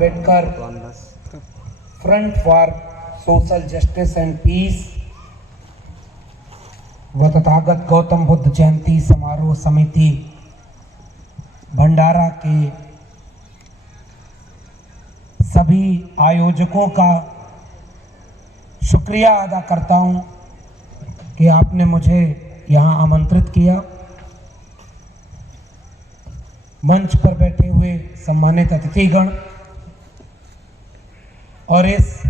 Ambedkar front for social justice and peace व तथागत गौतम बुद्ध जयंती समारोह समिति भंडारा के सभी आयोजकों का शुक्रिया अदा करता हूं कि आपने मुझे यहां आमंत्रित किया। मंच पर बैठे हुए सम्मानित अतिथिगण और इस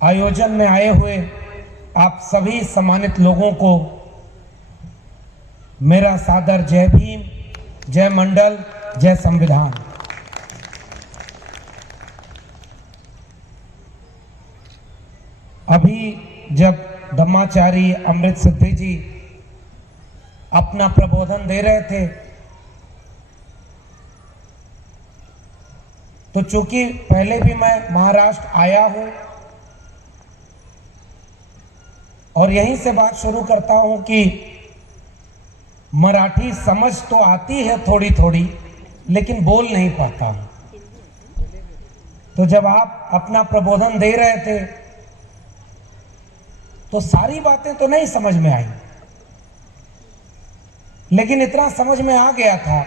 आयोजन में आए हुए आप सभी सम्मानित लोगों को मेरा सादर जय भीम, जय मंडल, जय संविधान। अभी जब धम्माचारी अमृत सिद्धि जी अपना प्रबोधन दे रहे थे तो चूंकि पहले भी मैं महाराष्ट्र आया हूं और यहीं से बात शुरू करता हूं कि मराठी समझ तो आती है थोड़ी थोड़ी, लेकिन बोल नहीं पाता हूं। तो जब आप अपना प्रबोधन दे रहे थे तो सारी बातें तो नहीं समझ में आई, लेकिन इतना समझ में आ गया था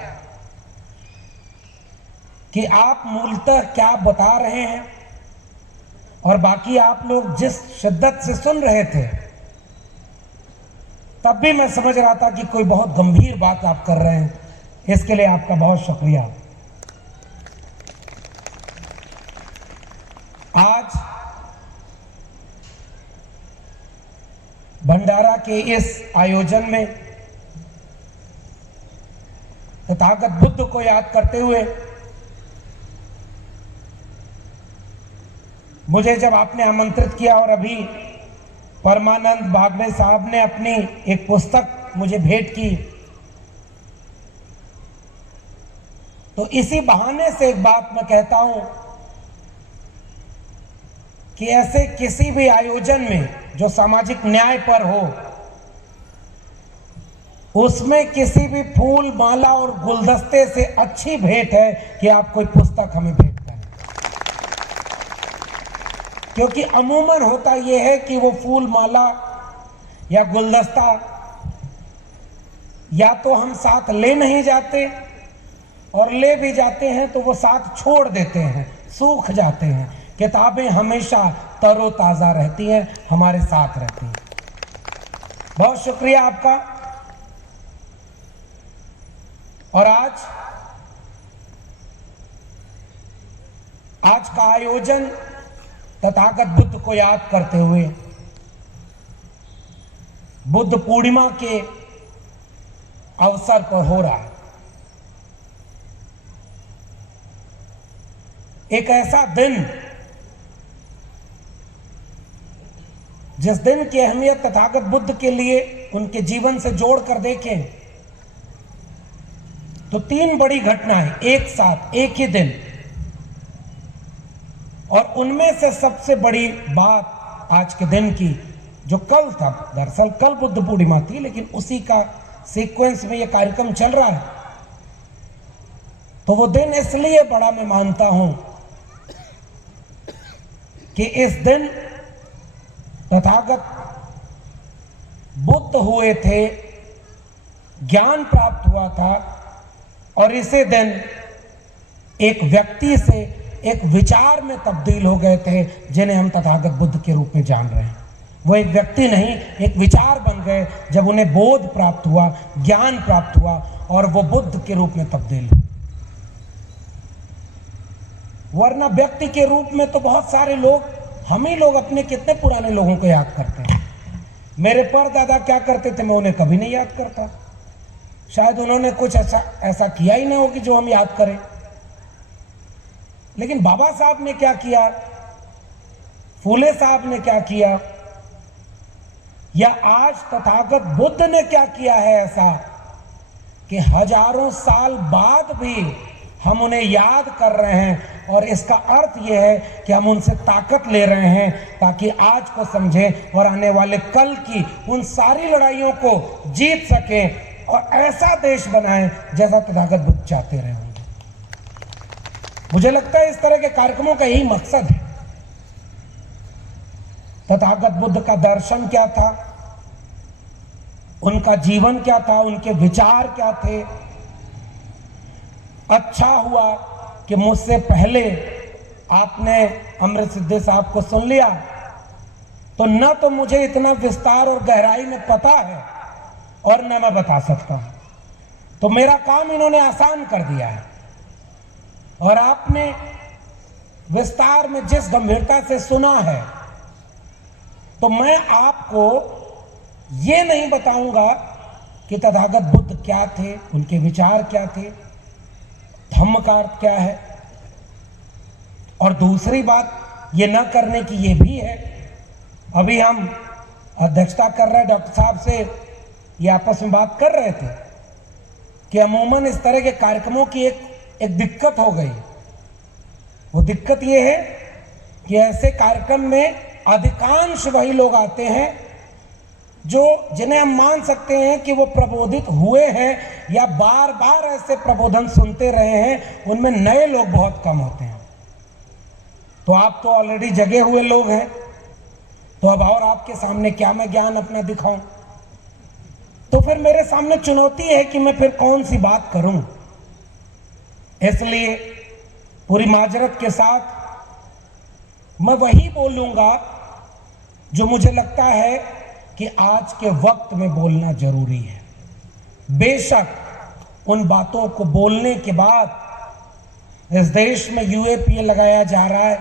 कि आप मूलतः क्या बता रहे हैं और बाकी आप लोग जिस शिद्दत से सुन रहे थे तब भी मैं समझ रहा था कि कोई बहुत गंभीर बात आप कर रहे हैं। इसके लिए आपका बहुत शुक्रिया। आज भंडारा के इस आयोजन में तथागत बुद्ध को याद करते हुए मुझे जब आपने आमंत्रित किया और अभी परमानंद बागवे साहब ने अपनी एक पुस्तक मुझे भेंट की, तो इसी बहाने से एक बात मैं कहता हूं कि ऐसे किसी भी आयोजन में जो सामाजिक न्याय पर हो, उसमें किसी भी फूल माला और गुलदस्ते से अच्छी भेंट है कि आप कोई पुस्तक हमें भेंट करें। क्योंकि अमूमन होता यह है कि वो फूल माला या गुलदस्ता या तो हम साथ ले नहीं जाते और ले भी जाते हैं तो वो साथ छोड़ देते हैं, सूख जाते हैं। किताबें हमेशा तरोताजा रहती हैं, हमारे साथ रहती हैं। बहुत शुक्रिया आपका। और आज का आयोजन तथागत बुद्ध को याद करते हुए बुद्ध पूर्णिमा के अवसर पर हो रहा है। एक ऐसा दिन जिस दिन की अहमियत तथागत बुद्ध के लिए उनके जीवन से जोड़कर देखें तो 3 बड़ी घटनाएं एक साथ एक ही दिन, और उनमें से सबसे बड़ी बात आज के दिन की जो कल था, दरअसल कल बुद्ध पूर्णिमा थी लेकिन उसी का सीक्वेंस में यह कार्यक्रम चल रहा है, तो वो दिन इसलिए बड़ा मैं मानता हूं कि इस दिन तथागत बुद्ध हुए थे, ज्ञान प्राप्त हुआ था, और इसी दिन एक व्यक्ति से एक विचार में तब्दील हो गए थे जिन्हें हम तथागत बुद्ध के रूप में जान रहे हैं। वो एक व्यक्ति नहीं, एक विचार बन गए जब उन्हें बोध प्राप्त हुआ, ज्ञान प्राप्त हुआ और वो बुद्ध के रूप में तब्दील हुए। वरना व्यक्ति के रूप में तो बहुत सारे लोग, हम ही लोग अपने कितने पुराने लोगों को याद करते हैं। मेरे परदादा क्या करते थे मैं उन्हें कभी नहीं याद करता, शायद उन्होंने कुछ ऐसा किया ही ना हो कि जो हम याद करें। लेकिन बाबा साहब ने क्या किया, फूले साहब ने क्या किया, या आज तथागत बुद्ध ने क्या किया है ऐसा कि हजारों साल बाद भी हम उन्हें याद कर रहे हैं। और इसका अर्थ यह है कि हम उनसे ताकत ले रहे हैं ताकि आज को समझें और आने वाले कल की उन सारी लड़ाइयों को जीत सकें और ऐसा देश बनाएं जैसा तथागत बुद्ध चाहते रहे होंगे। मुझे लगता है इस तरह के कार्यक्रमों का यही मकसद है। तथागत बुद्ध का दर्शन क्या था, उनका जीवन क्या था, उनके विचार क्या थे। अच्छा हुआ कि मुझसे पहले आपने अमृत सिद्धि साहब को सुन लिया, तो न तो मुझे इतना विस्तार और गहराई में पता है और न मैं बता सकता हूं, तो मेरा काम इन्होंने आसान कर दिया है। और आपने विस्तार में जिस गंभीरता से सुना है, तो मैं आपको ये नहीं बताऊंगा कि तथागत बुद्ध क्या थे, उनके विचार क्या थे, धम्म का अर्थ क्या है। और दूसरी बात ये न करने की ये भी है, अभी हम अध्यक्षता कर रहे डॉक्टर साहब से ये आपस में बात कर रहे थे कि अमूमन इस तरह के कार्यक्रमों की एक दिक्कत हो गई। वो दिक्कत ये है कि ऐसे कार्यक्रम में अधिकांश वही लोग आते हैं जिन्हें हम मान सकते हैं कि वो प्रबोधित हुए हैं या बार बार ऐसे प्रबोधन सुनते रहे हैं, उनमें नए लोग बहुत कम होते हैं। तो आप तो ऑलरेडी जगे हुए लोग हैं, तो अब और आपके सामने क्या मैं ज्ञान अपना दिखाऊं। तो फिर मेरे सामने चुनौती है कि मैं फिर कौन सी बात करूं। इसलिए पूरी माजरत के साथ मैं वही बोलूंगा जो मुझे लगता है कि आज के वक्त में बोलना जरूरी है। बेशक उन बातों को बोलने के बाद इस देश में यूएपीए लगाया जा रहा है,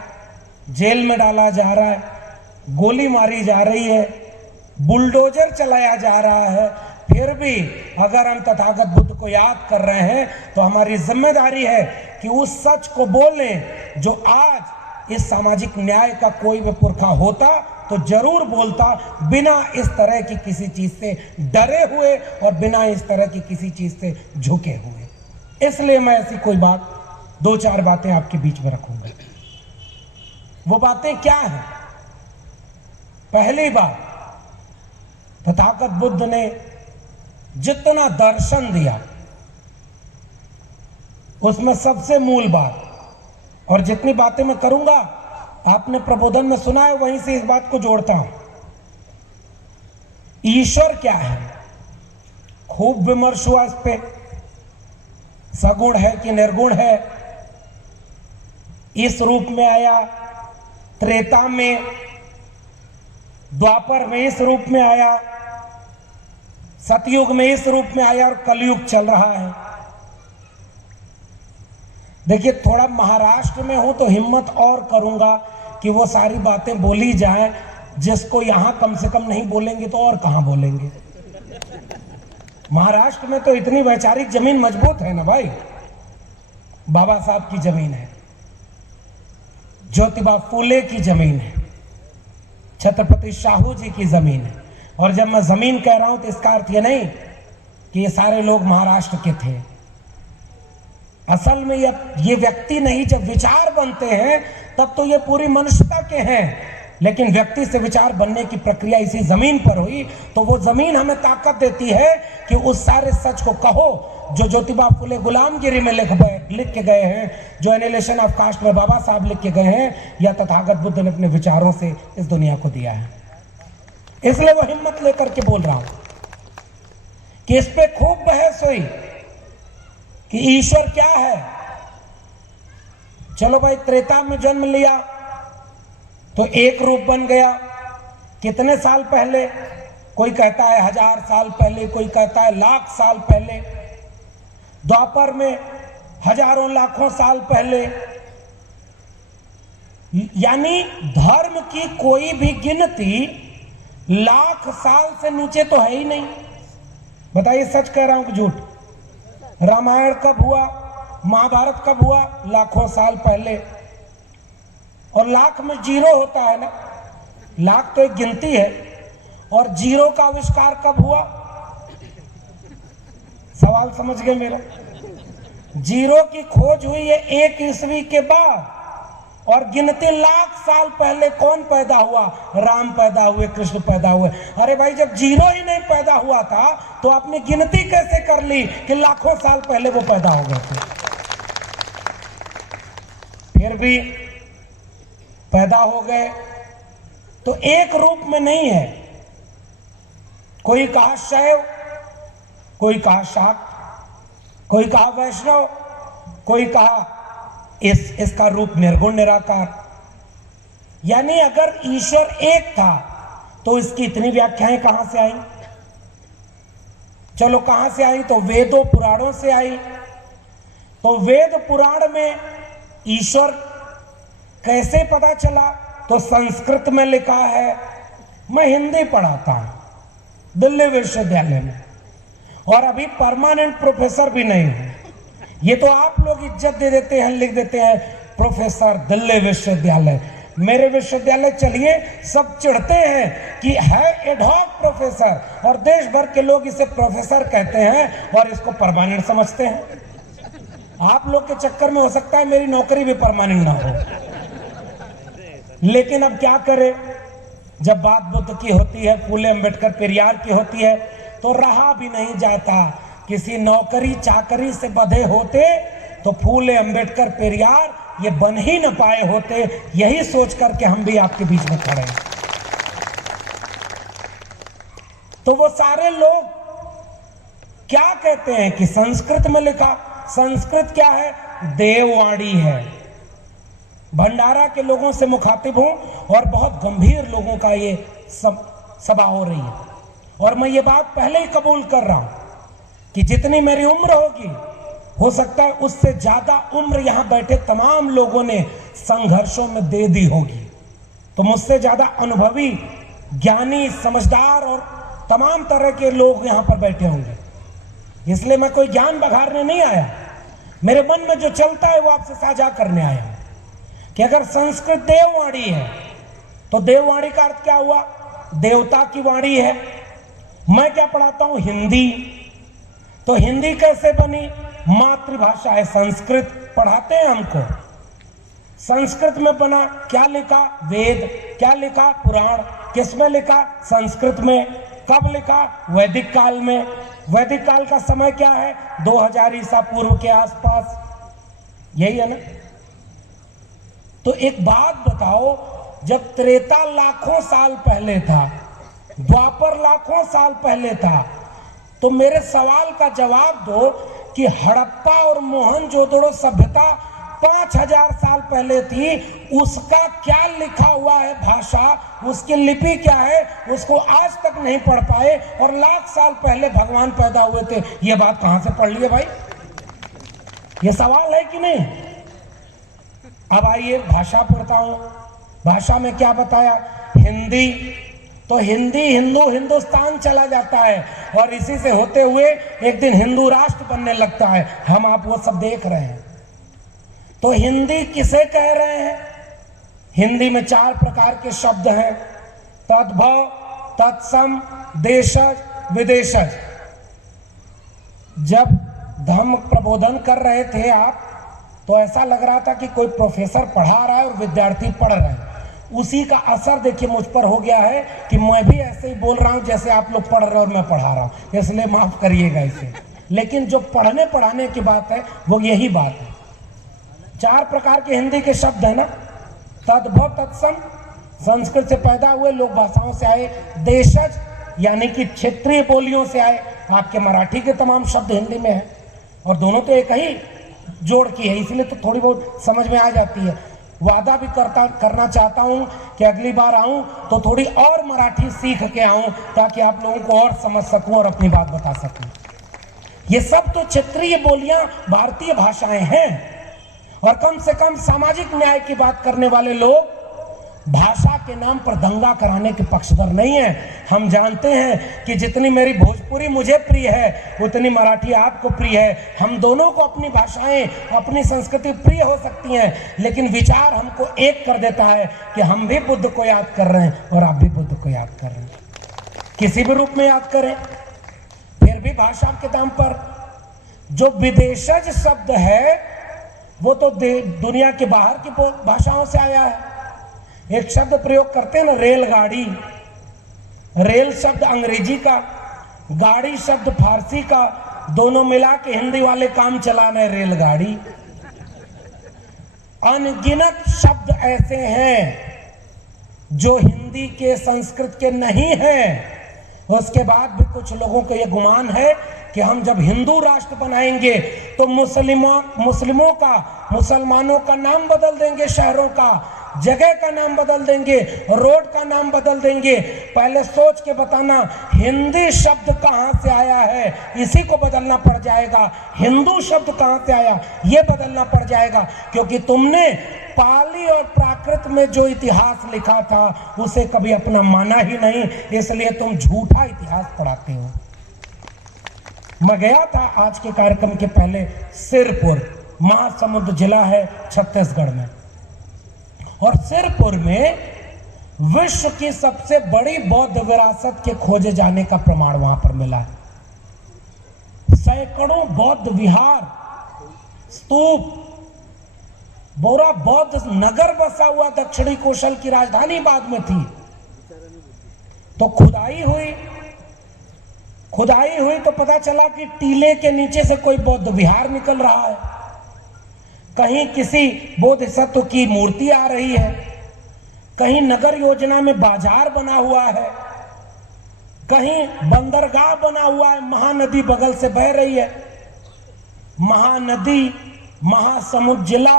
जेल में डाला जा रहा है, गोली मारी जा रही है, बुलडोजर चलाया जा रहा है, फिर भी अगर हम तथागत बुद्ध को याद कर रहे हैं तो हमारी जिम्मेदारी है कि उस सच को बोलें जो आज इस सामाजिक न्याय का कोई भी पुरखा होता तो जरूर बोलता, बिना इस तरह की किसी चीज से डरे हुए और बिना इस तरह की किसी चीज से झुके हुए। इसलिए मैं ऐसी कोई बात, दो चार बातें आपके बीच में रखूंगा। वो बातें क्या हैं? पहली बात, तथागत बुद्ध ने जितना दर्शन दिया उसमें सबसे मूल बात, और जितनी बातें मैं करूंगा आपने प्रबोधन में सुना है, वहीं से इस बात को जोड़ता हूं। ईश्वर क्या है? खूब विमर्श हुआ इस पे, सगुण है कि निर्गुण है, इस रूप में आया, त्रेता में, द्वापर में इस रूप में आया, सतयुग में इस रूप में आया और कलयुग चल रहा है। देखिए, थोड़ा महाराष्ट्र में हूं तो हिम्मत और करूंगा कि वो सारी बातें बोली जाएं जिसको यहां कम से कम नहीं बोलेंगे तो और कहां बोलेंगे। महाराष्ट्र में तो इतनी वैचारिक जमीन मजबूत है ना भाई, बाबा साहब की जमीन है, ज्योतिबा फूले की जमीन है, छत्रपति शाहू जी की जमीन है। और जब मैं जमीन कह रहा हूं तो इसका अर्थ ये नहीं कि ये सारे लोग महाराष्ट्र के थे। असल में ये व्यक्ति नहीं, जब विचार बनते हैं तब तो ये पूरी मनुष्यता के हैं, लेकिन व्यक्ति से विचार बनने की प्रक्रिया इसी जमीन पर हुई, तो वो जमीन हमें ताकत देती है कि उस सारे सच को कहो जो ज्योतिबा फुले गुलामगिरी में लिख के गए हैं, जो एनिहिलेशन ऑफ कास्ट में बाबा साहब लिख के गए हैं, या तथागत बुद्ध ने अपने विचारों से इस दुनिया को दिया है। इसलिए वो हिम्मत लेकर के बोल रहा हूं कि इस पे खूब बहस हुई कि ईश्वर क्या है। चलो भाई, त्रेता में जन्म लिया तो एक रूप बन गया। कितने साल पहले? कोई कहता है 1000 साल पहले, कोई कहता है लाख साल पहले। द्वापर में हजारों लाखों साल पहले। यानी धर्म की कोई भी गिनती लाख साल से नीचे तो है ही नहीं। बताइए, सच कह रहा हूं कि झूठ? रामायण कब हुआ, महाभारत कब हुआ? लाखों साल पहले। और लाख में जीरो होता है ना, लाख तो एक गिनती है। और जीरो का आविष्कार कब हुआ? सवाल समझ गए मेरा? जीरो की खोज हुई है 1 ईस्वी के बाद, और गिनती लाख साल पहले कौन पैदा हुआ? राम पैदा हुए, कृष्ण पैदा हुए। अरे भाई, जब जीरो ही नहीं पैदा हुआ था तो आपने गिनती कैसे कर ली कि लाखों साल पहले वो पैदा हो गए थे? फिर भी पैदा हो गए तो एक रूप में नहीं है। कोई कहा शैव, कोई कहा शाक्त, कोई कहा वैष्णव, कोई कहा इसका रूप निर्गुण निराकार। यानी अगर ईश्वर एक था तो इसकी इतनी व्याख्याएं कहां से आई? चलो कहां से आई? तो वेदों पुराणों से आई। तो वेद पुराण में ईश्वर कैसे पता चला? तो संस्कृत में लिखा है। मैं हिंदी पढ़ाता हूं दिल्ली विश्वविद्यालय में और अभी परमानेंट प्रोफेसर भी नहीं हूं। ये तो आप लोग इज्जत दे देते हैं, लिख देते हैं प्रोफेसर दिल्ली विश्वविद्यालय। मेरे विश्वविद्यालय चलिए सब चिढ़ते हैं कि है एडहॉक प्रोफेसर और देश भर के लोग इसे प्रोफेसर कहते हैं और इसको परमानेंट समझते हैं। आप लोग के चक्कर में हो सकता है मेरी नौकरी भी परमानेंट ना हो, लेकिन अब क्या करें? जब बात बुद्ध की होती है, फूले अंबेडकर पेरियार की होती है, तो रहा भी नहीं जाता। किसी नौकरी चाकरी से बंधे होते तो फूले अंबेडकर पेरियार ये बन ही न पाए होते। यही सोच करके हम भी आपके बीच में खड़े हैं। तो वो सारे लोग क्या कहते हैं कि संस्कृत में लिखा। संस्कृत क्या है? देववाणी है। भंडारा के लोगों से मुखातिब हूं और बहुत गंभीर लोगों का ये सभा हो रही है और मैं ये बात पहले ही कबूल कर रहा हूं कि जितनी मेरी उम्र होगी, हो सकता है उससे ज्यादा उम्र यहां बैठे तमाम लोगों ने संघर्षों में दे दी होगी। तो मुझसे ज्यादा अनुभवी, ज्ञानी, समझदार और तमाम तरह के लोग यहां पर बैठे होंगे। इसलिए मैं कोई ज्ञान बघारने नहीं आया। मेरे मन में जो चलता है वो आपसे साझा करने आया हूं कि अगर संस्कृत देववाणी है तो देववाणी का अर्थ क्या हुआ? देवता की वाणी है। मैं क्या पढ़ाता हूं? हिंदी। तो हिंदी कैसे बनी? मातृभाषा है संस्कृत, पढ़ाते हैं हमको। संस्कृत में बना, क्या लिखा? वेद। क्या लिखा? पुराण। किसमें लिखा? संस्कृत में। कब लिखा? वैदिक काल में। वैदिक काल का समय क्या है? 2000 ईसा पूर्व के आसपास। यही है ना? तो एक बात बताओ, जब त्रेता लाखों साल पहले था, द्वापर लाखों साल पहले था, तो मेरे सवाल का जवाब दो कि हड़प्पा और मोहनजोदड़ो सभ्यता 5000 साल पहले थी, उसका क्या लिखा हुआ है भाषा, उसकी लिपि क्या है, उसको आज तक नहीं पढ़ पाए और लाख साल पहले भगवान पैदा हुए थे। ये बात कहां से पढ़ ली है भाई? ये सवाल है कि नहीं? अब आइए भाषा पढ़ता हूं। भाषा में क्या बताया? हिंदी। तो हिंदी हिंदू हिंदुस्तान चला जाता है और इसी से होते हुए एक दिन हिंदू राष्ट्र बनने लगता है। हम आप वो सब देख रहे हैं। तो हिंदी किसे कह रहे हैं? हिंदी में 4 प्रकार के शब्द हैं, तद्भव, तत्सम, देशज, विदेशज। जब धर्म प्रबोधन कर रहे थे आप, तो ऐसा लग रहा था कि कोई प्रोफेसर पढ़ा रहा है और विद्यार्थी पढ़ रहे हैं। उसी का असर देखिए मुझ पर हो गया है कि मैं भी ऐसे ही बोल रहा हूं जैसे आप लोग पढ़ रहे हैं और मैं पढ़ा रहा हूं, इसलिए माफ करिएगा इसे। लेकिन जो पढ़ने पढ़ाने की बात है वो यही बात है। 4 प्रकार के हिंदी के शब्द है ना, तद्भव, तत्सम, संस्कृत से पैदा हुए, लोक भाषाओं से आए। देशज यानी कि क्षेत्रीय बोलियों से आए। आपके मराठी के तमाम शब्द हिंदी में है और दोनों तो एक ही जोड़ की है, इसलिए तो थोड़ी बहुत समझ में आ जाती है। वादा भी करना चाहता हूं कि अगली बार आऊं तो थोड़ी और मराठी सीख के आऊं ताकि आप लोगों को और समझ सकूं और अपनी बात बता सकूं। ये सब तो क्षेत्रीय बोलियां, भारतीय भाषाएं हैं और कम से कम सामाजिक न्याय की बात करने वाले लोग भाषा के नाम पर दंगा कराने के पक्षधर नहीं है। हम जानते हैं कि जितनी मेरी भोजपुरी मुझे प्रिय है उतनी मराठी आपको प्रिय है। हम दोनों को अपनी भाषाएं, अपनी संस्कृति प्रिय हो सकती हैं, लेकिन विचार हमको एक कर देता है कि हम भी बुद्ध को याद कर रहे हैं और आप भी बुद्ध को याद कर रहे हैं। किसी भी रूप में याद करें, फिर भी भाषा के दाम पर जो विदेशज शब्द है वो तो दुनिया के बाहर की भाषाओं से आया है। एक शब्द प्रयोग करते हैं ना, रेलगाड़ी। रेल शब्द अंग्रेजी का, गाड़ी शब्द फारसी का, दोनों मिला के हिंदी वाले काम चलाना है रेलगाड़ी। अनगिनत शब्द ऐसे हैं जो हिंदी के, संस्कृत के नहीं हैं। उसके बाद भी कुछ लोगों को यह गुमान है कि हम जब हिंदू राष्ट्र बनाएंगे तो मुस्लिमों का, मुसलमानों का नाम बदल देंगे, शहरों का, जगह का नाम बदल देंगे, रोड का नाम बदल देंगे। पहले सोच के बताना, हिंदी शब्द कहां से आया है, इसी को बदलना पड़ जाएगा। हिंदू शब्द कहां से आया, यह बदलना पड़ जाएगा, क्योंकि तुमने पाली और प्राकृत में जो इतिहास लिखा था उसे कभी अपना माना ही नहीं, इसलिए तुम झूठा इतिहास पढ़ाते हो। मैं गया था आज के कार्यक्रम के पहले सिरपुर, महासमुंद जिला है छत्तीसगढ़ में, और सिरपुर में विश्व की सबसे बड़ी बौद्ध विरासत के खोजे जाने का प्रमाण वहां पर मिला है। सैकड़ों बौद्ध विहार, स्तूप, बोरा बौद्ध नगर बसा हुआ दक्षिणी कौशल की राजधानी बाद में थी। तो खुदाई हुई तो पता चला कि टीले के नीचे से कोई बौद्ध विहार निकल रहा है, कहीं किसी बोधिसत्व की मूर्ति आ रही है, कहीं नगर योजना में बाजार बना हुआ है, कहीं बंदरगाह बना हुआ है, महानदी बगल से बह रही है। महानदी, महासमुंद जिला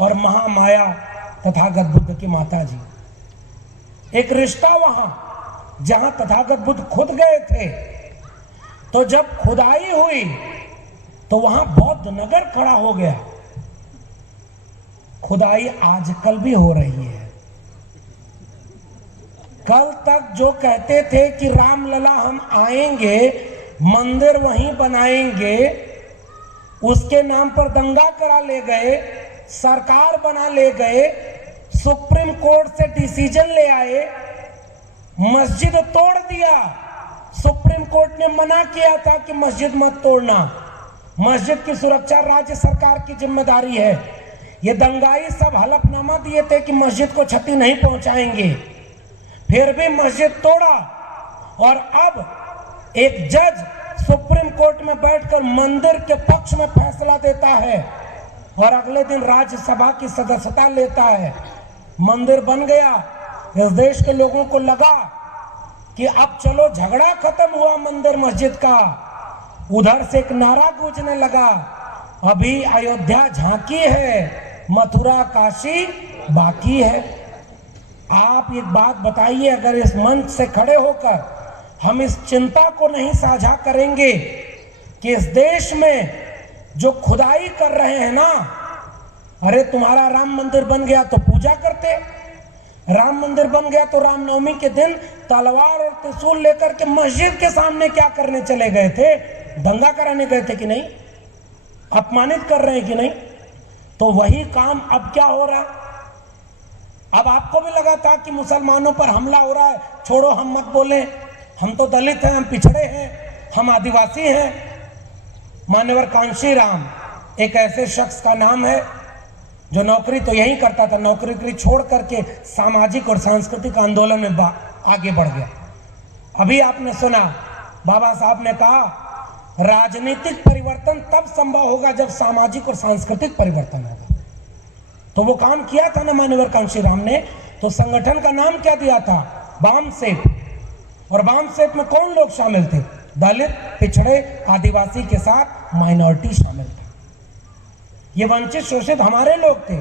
और महामाया तथागत बुद्ध की माता जी, एक रिश्ता वहां जहां तथागत बुद्ध खुद गए थे। तो जब खुदाई हुई तो वहां बौद्ध नगर खड़ा हो गया। खुदाई आजकल भी हो रही है। कल तक जो कहते थे कि रामलला हम आएंगे, मंदिर वहीं बनाएंगे, उसके नाम पर दंगा करा ले गए, सरकार बना ले गए, सुप्रीम कोर्ट से डिसीजन ले आए, मस्जिद तोड़ दिया। सुप्रीम कोर्ट ने मना किया था कि मस्जिद मत तोड़ना, मस्जिद की सुरक्षा राज्य सरकार की जिम्मेदारी है। ये दंगाई सब हलफनामा दिए थे कि मस्जिद को क्षति नहीं पहुंचाएंगे, फिर भी मस्जिद तोड़ा। और अब एक जज सुप्रीम कोर्ट में बैठकर मंदिर के पक्ष में फैसला देता है और अगले दिन राज्यसभा की सदस्यता लेता है। मंदिर बन गया। इस देश के लोगों को लगा कि अब चलो झगड़ा खत्म हुआ मंदिर मस्जिद का। उधर से एक नारा गूंजने लगा, अभी अयोध्या झांकी है, मथुरा काशी बाकी है। आप एक बात बताइए, अगर इस मंच से खड़े होकर हम इस चिंता को नहीं साझा करेंगे कि इस देश में जो खुदाई कर रहे हैं ना, अरे तुम्हारा राम मंदिर बन गया तो पूजा करते, राम मंदिर बन गया तो रामनवमी के दिन तलवार और त्रिशूल लेकर के मस्जिद के सामने क्या करने चले गए थे? दंगा कराने गए थे कि नहीं? अपमानित कर रहे हैं कि नहीं? तो वही काम अब क्या हो रहा है? अब आपको भी लगा था कि मुसलमानों पर हमला हो रहा है, छोड़ो हम मत बोले, हम तो दलित हैं, हम पिछड़े हैं, हम आदिवासी हैं। मान्यवर कांशीराम एक ऐसे शख्स का नाम है जो नौकरी तो यही करता था, नौकरी छोड़ करके सामाजिक और सांस्कृतिक आंदोलन में आगे बढ़ गया। अभी आपने सुना बाबा साहब ने कहा, राजनीतिक परिवर्तन तब संभव होगा जब सामाजिक और सांस्कृतिक परिवर्तन होगा। तो वो काम किया था ना मान्यवर कांशीराम ने। तो संगठन का नाम क्या दिया था? वामसेप। और वामसेप में कौन लोग शामिल थे? दलित, पिछड़े, आदिवासी के साथ माइनॉरिटी शामिल थे। ये वंचित शोषित हमारे लोग थे।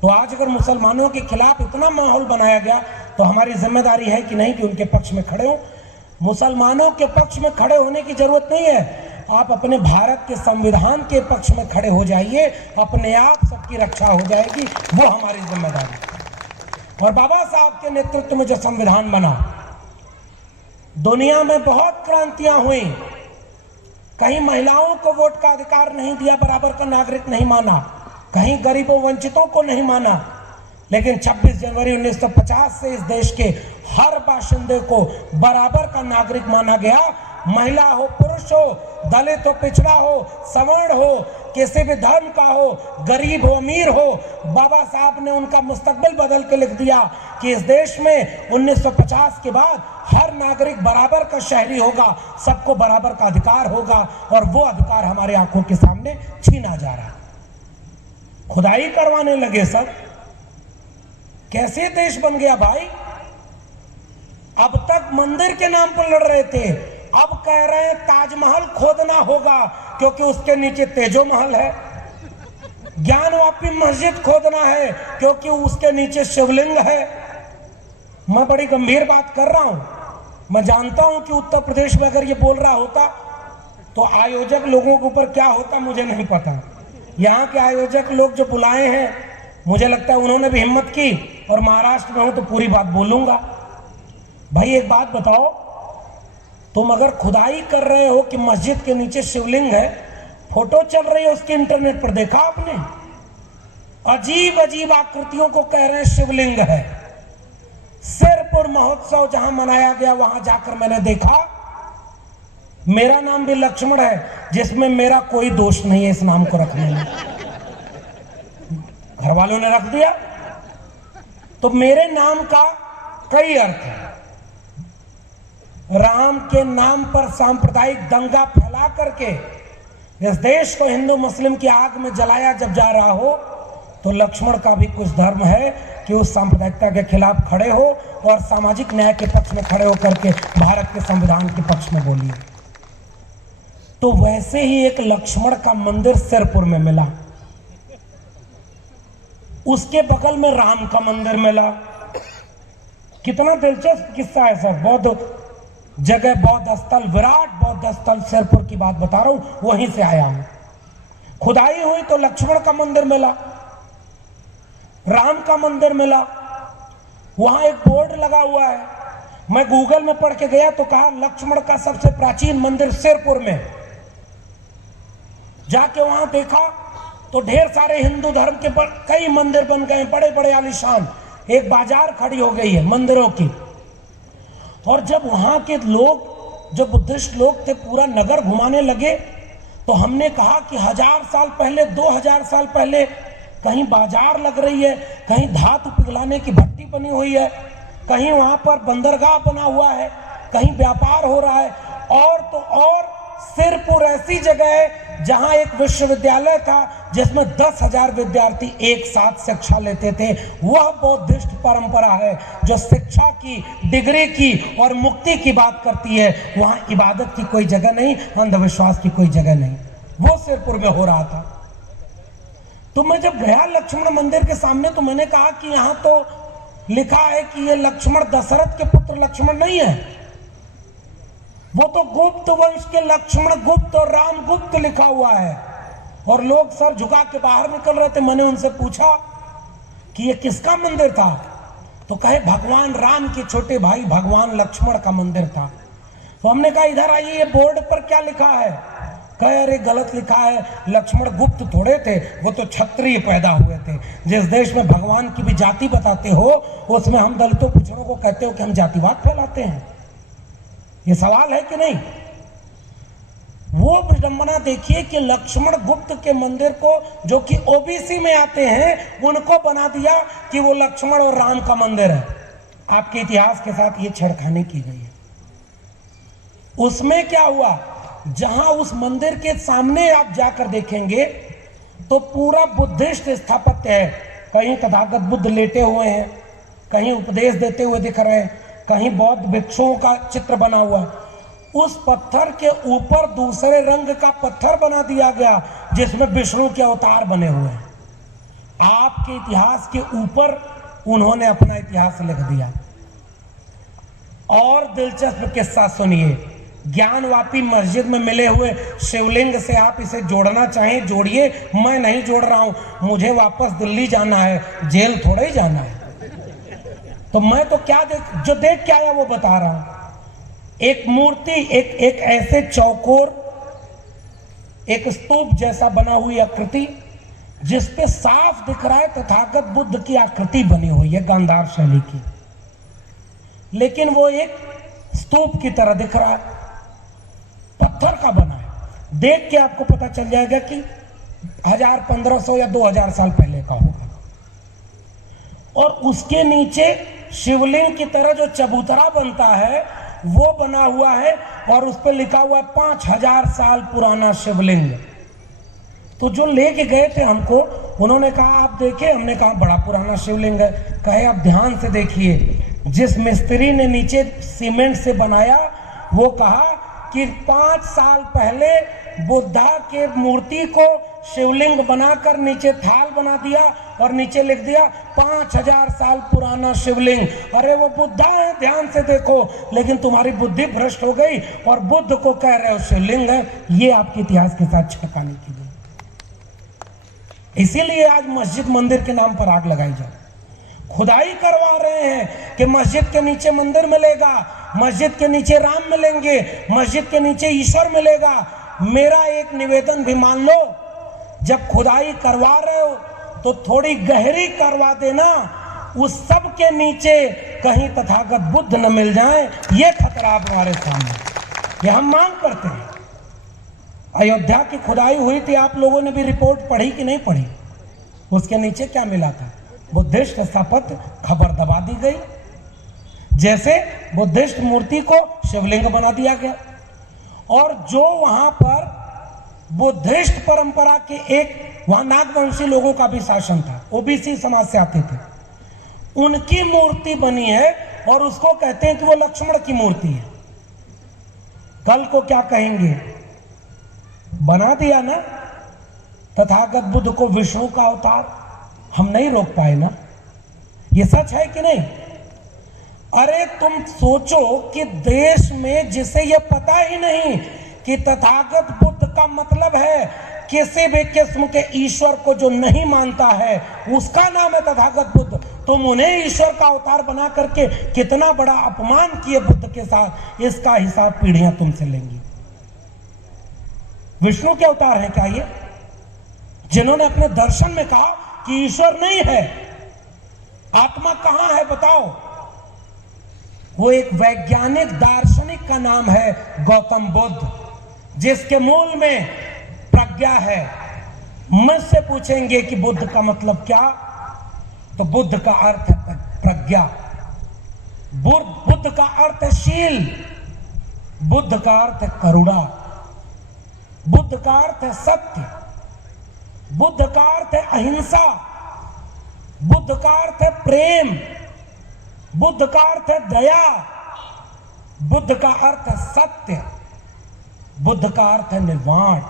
तो आज अगर मुसलमानों के खिलाफ इतना माहौल बनाया गया तो हमारी जिम्मेदारी है कि नहीं कि उनके पक्ष में खड़े हो। मुसलमानों के पक्ष में खड़े होने की जरूरत नहीं है, आप अपने भारत के संविधान के पक्ष में खड़े हो जाइए, अपने आप सबकी रक्षा हो जाएगी, वो हमारी जिम्मेदारी। और बाबा साहब के नेतृत्व में जो संविधान बना, दुनिया में बहुत क्रांतियां हुई। कहीं महिलाओं को वोट का अधिकार नहीं दिया, बराबर का नागरिक नहीं माना, कहीं गरीबों वंचितों को नहीं माना, लेकिन 26 जनवरी 1950 से इस देश के हर बाशिंदे को बराबर का नागरिक माना गया। महिला हो, पुरुष हो, दलित हो, पिछड़ा हो, सवर्ण हो, किसी भी धर्म का हो, गरीब हो, अमीर हो, बाबा साहब ने उनका मुस्तकबिल बदल के लिख दिया कि इस देश में 1950 के बाद हर नागरिक बराबर का शहरी होगा, सबको बराबर का अधिकार होगा, और वो अधिकार हमारे आंखों के सामने छीना जा रहा है। खुदाई करवाने लगे सब। कैसे देश बन गया भाई? अब तक मंदिर के नाम पर लड़ रहे थे, अब कह रहे हैं ताजमहल खोदना होगा क्योंकि उसके नीचे तेजो महल है। ज्ञानवापी मस्जिद खोदना है क्योंकि उसके नीचे शिवलिंग है। मैं बड़ी गंभीर बात कर रहा हूं। मैं जानता हूं कि उत्तर प्रदेश में अगर ये बोल रहा होता तो आयोजक लोगों के ऊपर क्या होता मुझे नहीं पता। यहाँ के आयोजक लोग जो बुलाए हैं, मुझे लगता है उन्होंने भी हिम्मत की, और महाराष्ट्र में हूं तो पूरी बात बोलूंगा। भाई एक बात बताओ, तुम अगर खुदाई कर रहे हो कि मस्जिद के नीचे शिवलिंग है, फोटो चल रही है उसकी इंटरनेट पर, देखा आपने? अजीब अजीब आकृतियों को कह रहे हैं शिवलिंग है। सिरपुर महोत्सव जहां मनाया गया वहां जाकर मैंने देखा, मेरा नाम भी लक्ष्मण है, जिसमें मेरा कोई दोष नहीं है इस नाम को रखने में। घर वालों ने रख दिया, तो मेरे नाम का कई अर्थ है। राम के नाम पर सांप्रदायिक दंगा फैला करके इस देश को हिंदू मुस्लिम की आग में जलाया जब जा रहा हो, तो लक्ष्मण का भी कुछ धर्म है कि उस सांप्रदायिकता के खिलाफ खड़े हो और सामाजिक न्याय के पक्ष में खड़े होकर के भारत के संविधान के पक्ष में बोलिए। तो वैसे ही एक लक्ष्मण का मंदिर सिरपुर में मिला, उसके बगल में राम का मंदिर मिला। कितना दिलचस्प किस्सा है सर। बौद्ध जगह, बौद्ध स्थल, विराट बौद्ध स्थल सिरपुर की बात बता रहा हूं, वहीं से आया हूं। खुदाई हुई तो लक्ष्मण का मंदिर मिला, राम का मंदिर मिला। वहां एक बोर्ड लगा हुआ है, मैं गूगल में पढ़ के गया तो कहा लक्ष्मण का सबसे प्राचीन मंदिर सिरपुर में। जाके वहां देखा तो ढेर सारे हिंदू धर्म के कई मंदिर बन गए, बड़े बड़े आलीशान। एक बाजार खड़ी हो गई है मंदिरों की। और जब वहां के लोग, जो बुद्धिस्ट लोग थे, पूरा नगर घुमाने लगे, तो हमने कहा कि 1000 साल पहले, 2000 साल पहले कहीं बाजार लग रही है, कहीं धातु पिघलाने की भट्टी बनी हुई है, कहीं वहां पर बंदरगाह बना हुआ है, कहीं व्यापार हो रहा है। और तो और सिरपुर ऐसी जगह है जहां एक विश्वविद्यालय था जिसमें 10,000 विद्यार्थी एक साथ शिक्षा लेते थे। वह बौद्धिस्ट परंपरा है जो शिक्षा की, डिग्री की और मुक्ति की बात करती है। वहां इबादत की कोई जगह नहीं, अंधविश्वास की कोई जगह नहीं। वो सिरपुर में हो रहा था। तो मैं जब गया लक्ष्मण मंदिर के सामने तो मैंने कहा कि यहां तो लिखा है कि ये लक्ष्मण दशरथ के पुत्र लक्ष्मण नहीं है, वो तो गुप्त वंश के लक्ष्मण गुप्त और राम गुप्त लिखा हुआ है। और लोग सर झुका के बाहर निकल रहे थे। मैंने उनसे पूछा कि ये किसका मंदिर था, तो कहे भगवान राम के छोटे भाई भगवान लक्ष्मण का मंदिर था। तो हमने कहा इधर आइए, ये बोर्ड पर क्या लिखा है? कहे अरे गलत लिखा है, लक्ष्मण गुप्त थोड़े थे, वो तो क्षत्रिय पैदा हुए थे। जिस देश में भगवान की भी जाति बताते हो, उसमें हम दलितों पिछड़ों को कहते हो कि हम जातिवाद फैलाते हैं। ये सवाल है कि नहीं? वो विडंबना देखिए कि लक्ष्मण गुप्त के मंदिर को, जो कि ओबीसी में आते हैं, उनको बना दिया कि वो लक्ष्मण और राम का मंदिर है। आपके इतिहास के साथ ये छेड़खानी की गई है। उसमें क्या हुआ, जहां उस मंदिर के सामने आप जाकर देखेंगे तो पूरा बुद्धिस्ट स्थापत्य है। कहीं तथागत बुद्ध लेटे हुए हैं, कहीं उपदेश देते हुए दिख रहे हैं, कहीं बौद्ध भिक्षुओं का चित्र बना हुआ है। उस पत्थर के ऊपर दूसरे रंग का पत्थर बना दिया गया जिसमें विष्णु के अवतार बने हुए हैं। आपके इतिहास के ऊपर उन्होंने अपना इतिहास लिख दिया। और दिलचस्प किस्सा सुनिए, ज्ञानवापी मस्जिद में मिले हुए शिवलिंग से आप इसे जोड़ना चाहें जोड़िए, मैं नहीं जोड़ रहा हूं। मुझे वापस दिल्ली जाना है, जेल थोड़ा ही जाना है। तो मैं तो क्या जो देख के आया वो बता रहा हूं। एक मूर्ति, एक ऐसे चौकोर, एक स्तूप जैसा बना हुई आकृति जिसपे साफ दिख रहा है तथागत बुद्ध की आकृति बनी हुई है गांधार शैली की, लेकिन वो एक स्तूप की तरह दिख रहा है, पत्थर का बना है। देख के आपको पता चल जाएगा कि 1000, 1500 या 2000 साल पहले का होगा। और उसके नीचे शिवलिंग की तरह जो चबूतरा बनता है वो बना हुआ है और उस पर लिखा हुआ 5000 साल पुराना शिवलिंग। तो जो लेके गए थे हमको, उन्होंने कहा आप देखिए, हमने कहा बड़ा पुराना शिवलिंग है। कहे आप ध्यान से देखिए, जिस मिस्त्री ने नीचे सीमेंट से बनाया वो कहा कि 5 साल पहले बुद्धा के मूर्ति को शिवलिंग बनाकर नीचे थाल बना दिया और नीचे लिख दिया 5000 साल पुराना शिवलिंग। अरे वो बुद्धा है, ध्यान से देखो, लेकिन तुम्हारी बुद्धि भ्रष्ट हो गई और बुद्ध को कह रहे हो शिवलिंग है। ये आपके इतिहास के साथ छेड़खानी की गई। इसीलिए आज मस्जिद मंदिर के नाम पर आग लगाई जाए। खुदाई करवा रहे हैं कि मस्जिद के नीचे मंदिर मिलेगा, मस्जिद के नीचे राम मिलेंगे, मस्जिद के नीचे ईश्वर मिलेगा। मेरा एक निवेदन भी मान लो, जब खुदाई करवा रहे हो तो थोड़ी गहरी करवा देना, उस सब के नीचे कहीं तथागत बुद्ध न मिल जाए। ये खतरा हमारे सामने, ये हम मांग करते हैं। अयोध्या की खुदाई हुई थी, आप लोगों ने भी रिपोर्ट पढ़ी कि नहीं पढ़ी? उसके नीचे क्या मिला था? बुद्धिस्ट स्थापत्य, खबर दबा दी गई। जैसे बुद्धिस्ट मूर्ति को शिवलिंग बना दिया गया। और जो वहां पर बुद्धिस्ट परंपरा के एक, वहां नागवंशी लोगों का भी शासन था, ओबीसी समाज से आते थे, उनकी मूर्ति बनी है और उसको कहते हैं कि वो लक्ष्मण की मूर्ति है। कल को क्या कहेंगे? बना दिया ना तथागत बुद्ध को विष्णु का अवतार, हम नहीं रोक पाए ना। ये सच है कि नहीं? अरे तुम सोचो कि देश में जिसे ये पता ही नहीं कि तथागत बुद्ध का मतलब है किसी भी किस्म के ईश्वर को जो नहीं मानता है उसका नाम है तथागत बुद्ध, तुम उन्हें ईश्वर का अवतार बना करके कितना बड़ा अपमान किए बुद्ध के साथ, इसका हिसाब पीढ़ियां तुमसे लेंगी। विष्णु के अवतार हैं क्या ये, जिन्होंने अपने दर्शन में कहा कि ईश्वर नहीं है, आत्मा कहां है बताओ? वो एक वैज्ञानिक दार्शनिक का नाम है गौतम बुद्ध, जिसके मूल में प्रज्ञा है। मुझसे पूछेंगे कि बुद्ध का मतलब क्या, तो बुद्ध का अर्थ है प्रज्ञा, बुद्ध का अर्थ है शील, बुद्ध का अर्थ है करुणा, बुद्ध का अर्थ है सत्य, बुद्ध का अर्थ है अहिंसा, बुद्ध का अर्थ है प्रेम, बुद्ध का अर्थ है दया, बुद्ध का अर्थ है सत्य, बुद्ध का अर्थ है निर्वाण,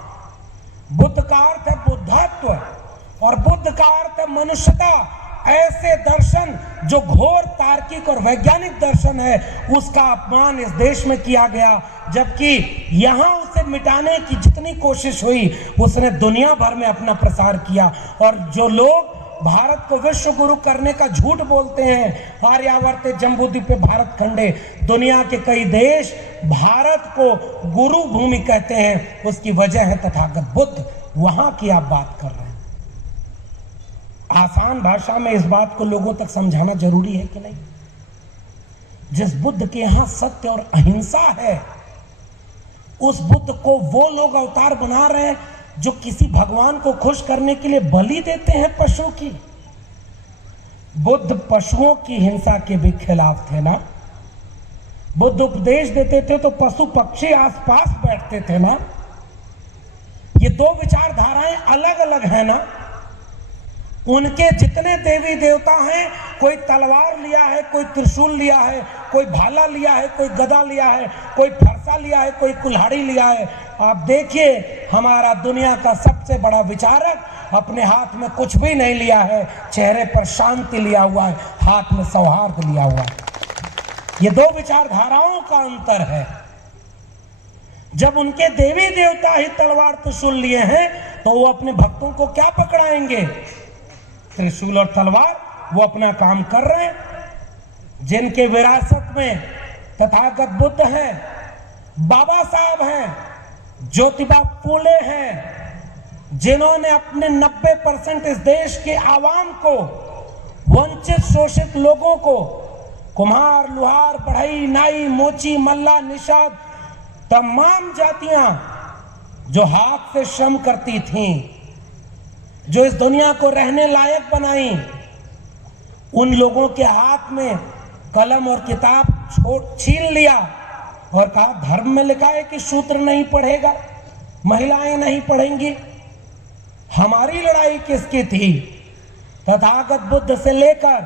बुद्ध का अर्थ है बुद्धत्व और बुद्ध का अर्थ है मनुष्यता। ऐसे दर्शन जो घोर तार्किक और वैज्ञानिक दर्शन है, उसका अपमान इस देश में किया गया, जबकि यहां उसे मिटाने की जितनी कोशिश हुई उसने दुनिया भर में अपना प्रसार किया। और जो लोग भारत को विश्व गुरु करने का झूठ बोलते हैं, आर्यावर्ते जम्बूद्वीपे भारत खंडे, दुनिया के कई देश भारत को गुरु भूमि कहते हैं, उसकी वजह है तथागत बुद्ध। वहां की आप बात कर रहे हैं। आसान भाषा में इस बात को लोगों तक समझाना जरूरी है कि नहीं? जिस बुद्ध के यहां सत्य और अहिंसा है, उस बुद्ध को वो लोग अवतार बना रहे हैं जो किसी भगवान को खुश करने के लिए बलि देते हैं पशु की। बुद्ध पशुओं की हिंसा के भी खिलाफ थे ना। बुद्ध उपदेश देते थे तो पशु पक्षी आसपास बैठते थे ना। ये दो विचारधाराएं अलग अलग हैं ना। उनके जितने देवी देवता हैं, कोई तलवार लिया है, कोई त्रिशूल लिया है, कोई भाला लिया है, कोई गदा लिया है, कोई फरसा लिया है, कोई कुल्हाड़ी लिया है। आप देखिए, हमारा दुनिया का सबसे बड़ा विचारक अपने हाथ में कुछ भी नहीं लिया है, चेहरे पर शांति लिया हुआ है, हाथ में सौहार्द लिया हुआ है। ये दो विचारधाराओं का अंतर है। जब उनके देवी देवता ही तलवार त्रिशूल लिए हैं तो वो अपने भक्तों को क्या पकड़ाएंगे? त्रिशूल और तलवार, वो अपना काम कर रहे हैं। जिनके विरासत में तथागत बुद्ध हैं, बाबा साहब हैं, ज्योतिबा फूले हैं, जिन्होंने अपने 90% इस देश के आवाम को, वंचित शोषित लोगों को, कुम्हार, लुहार, बढ़ई, नाई, मोची, मल्ला, निषाद, तमाम जातियां जो हाथ से श्रम करती थीं, जो इस दुनिया को रहने लायक बनाई, उन लोगों के हाथ में कलम और किताब छीन लिया और कहा धर्म में लिखा है कि शूद्र नहीं पढ़ेगा, महिलाएं नहीं पढ़ेंगी। हमारी लड़ाई किसकी थी? तथागत बुद्ध से लेकर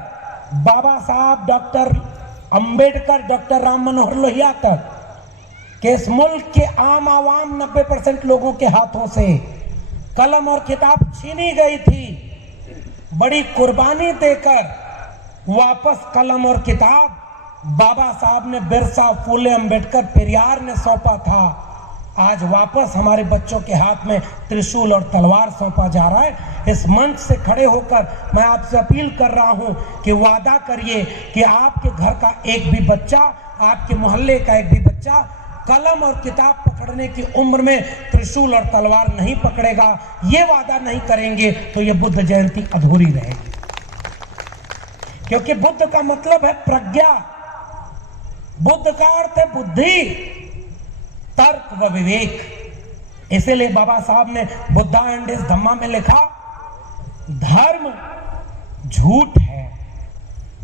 बाबा साहब डॉक्टर अंबेडकर, डॉक्टर राम मनोहर लोहिया तक कि इस मुल्क के आम आवाम 90% लोगों के हाथों से कलम और किताब छीनी गई थी। बड़ी कुर्बानी देकर वापस कलम और किताब बाबा साहब ने, बिरसा, फूले, अंबेडकर, पेरियार ने सौंपा था। आज वापस हमारे बच्चों के हाथ में त्रिशूल और तलवार सौंपा जा रहा है। इस मंच से खड़े होकर मैं आपसे अपील कर रहा हूं कि वादा करिए कि आपके घर का एक भी बच्चा, आपके मोहल्ले का एक भी बच्चा कलम और किताब पकड़ने की उम्र में त्रिशूल और तलवार नहीं पकड़ेगा। ये वादा नहीं करेंगे तो ये बुद्ध जयंती अधूरी रहेगी, क्योंकि बुद्ध का मतलब है प्रज्ञा, बुद्ध का अर्थ है बुद्धि, तर्क व विवेक। इसीलिए बाबा साहब ने बुद्धा एंड हिज धम्मा में लिखा, धर्म झूठ है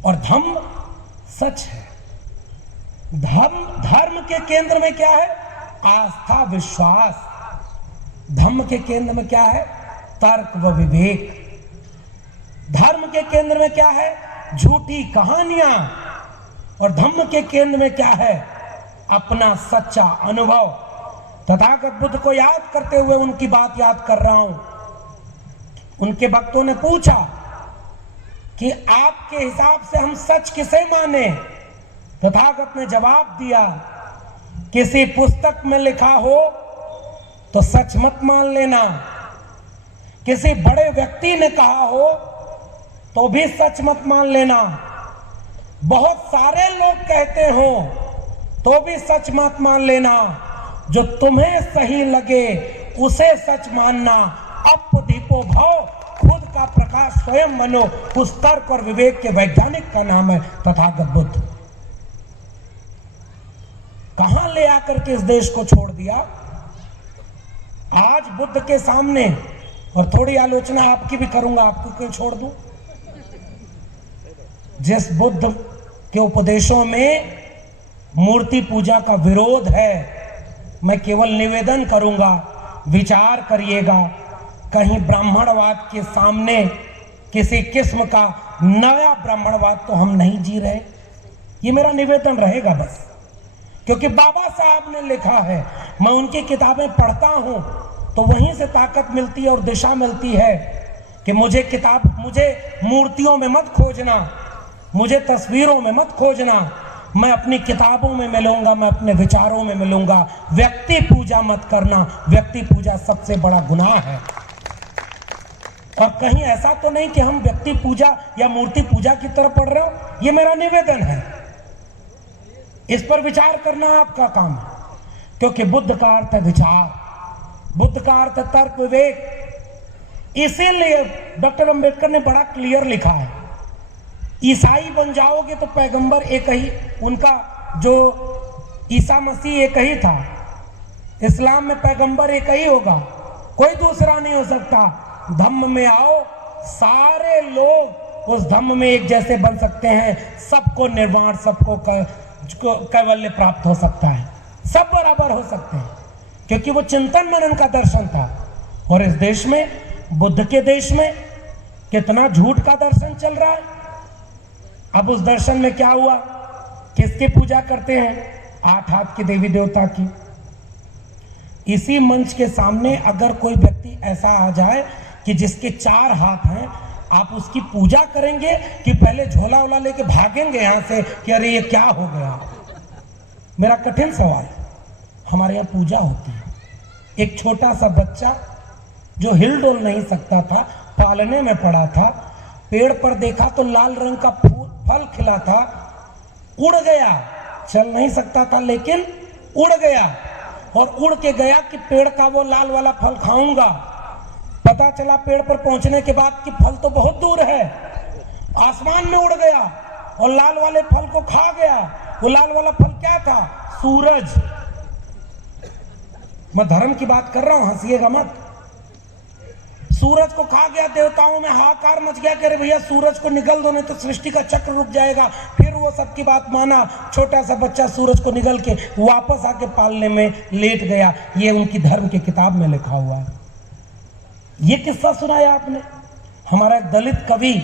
और धम्म सच है। धर्म के केंद्र में क्या है? आस्था, विश्वास। धम्म के केंद्र में क्या है? तर्क व विवेक। धर्म के केंद्र में क्या है? झूठी कहानियां। और धम्म के केंद्र में क्या है? अपना सच्चा अनुभव। तथागत बुद्ध को याद करते हुए उनकी बात याद कर रहा हूं। उनके भक्तों ने पूछा कि आपके हिसाब से हम सच किसे माने? तथागत ने जवाब दिया, किसी पुस्तक में लिखा हो तो सच मत मान लेना, किसी बड़े व्यक्ति ने कहा हो तो भी सच मत मान लेना, बहुत सारे लोग कहते हो तो भी सच मत मान लेना, जो तुम्हें सही लगे उसे सच मानना। अपदीपो भव, खुद का प्रकाश स्वयं बनो। उस तर्क और विवेक के वैज्ञानिक का नाम है तथागत बुद्ध। कहां ले आकर के इस देश को छोड़ दिया। आज बुद्ध के सामने, और थोड़ी आलोचना आपकी भी करूंगा, आपको क्यों छोड़ दूं? जिस बुद्ध के उपदेशों में मूर्ति पूजा का विरोध है, मैं केवल निवेदन करूंगा, विचार करिएगा, कहीं ब्राह्मणवाद के सामने किसी किस्म का नया ब्राह्मणवाद तो हम नहीं जी रहे। ये मेरा निवेदन रहेगा बस, क्योंकि बाबा साहब ने लिखा है, मैं उनकी किताबें पढ़ता हूं तो वहीं से ताकत मिलती है और दिशा मिलती है कि मुझे मूर्तियों में मत खोजना, मुझे तस्वीरों में मत खोजना, मैं अपनी किताबों में मिलूंगा, मैं अपने विचारों में मिलूंगा। व्यक्ति पूजा मत करना, व्यक्ति पूजा सबसे बड़ा गुनाह है। और कहीं ऐसा तो नहीं कि हम व्यक्ति पूजा या मूर्ति पूजा की तरफ पढ़ रहे हो। ये मेरा निवेदन है, इस पर विचार करना आपका काम है, क्योंकि बुद्ध का अर्थ है विचार, बुद्ध का अर्थ है तर्क विवेक। इसीलिए डॉक्टर अंबेडकर ने बड़ा क्लियर लिखा है, ईसाई बन जाओगे तो पैगंबर एक ही, उनका जो ईसा मसीह एक ही था, इस्लाम में पैगंबर एक ही होगा, कोई दूसरा नहीं हो सकता। धम्म में आओ, सारे लोग उस धम्म में एक जैसे बन सकते हैं, सबको निर्वाण, सबको कैवल्य प्राप्त हो सकता है, सब बराबर हो सकते हैं, क्योंकि वो चिंतन मनन का दर्शन था। और इस देश में, बुद्ध के देश में, कितना झूठ का दर्शन चल रहा है। अब उस दर्शन में क्या हुआ? किसकी पूजा करते हैं? 8 हाथ के देवी देवता की। इसी मंच के सामने अगर कोई व्यक्ति ऐसा आ जाए कि जिसके 4 हाथ हैं, आप उसकी पूजा करेंगे कि पहले झोला वोला लेके भागेंगे यहां से कि अरे ये क्या हो गया? मेरा कठिन सवाल है। हमारे यहाँ पूजा होती है। एक छोटा सा बच्चा जो हिल डोल नहीं सकता था, पालने में पड़ा था, पेड़ पर देखा तो लाल रंग का फल खिला था, उड़ गया, चल नहीं सकता था लेकिन उड़ गया, और उड़ के गया कि पेड़ का वो लाल वाला फल खाऊंगा। पता चला पेड़ पर पहुंचने के बाद कि फल तो बहुत दूर है, आसमान में उड़ गया और लाल वाले फल को खा गया। वो लाल वाला फल क्या था? सूरज। मैं धर्म की बात कर रहा हूं, हंसिएगा मत। सूरज को खा गया, देवताओं में हाहाकार मच गया कि अरे भैया सूरज को निगल दो नहीं तो सृष्टि का चक्र रुक जाएगा। फिर वो सबकी बात माना, छोटा सा बच्चा सूरज को निगल के वापस आके पालने में लेट गया। ये उनकी धर्म की किताब में लिखा हुआ है। ये किस्सा सुनाया आपने। हमारा एक दलित कवि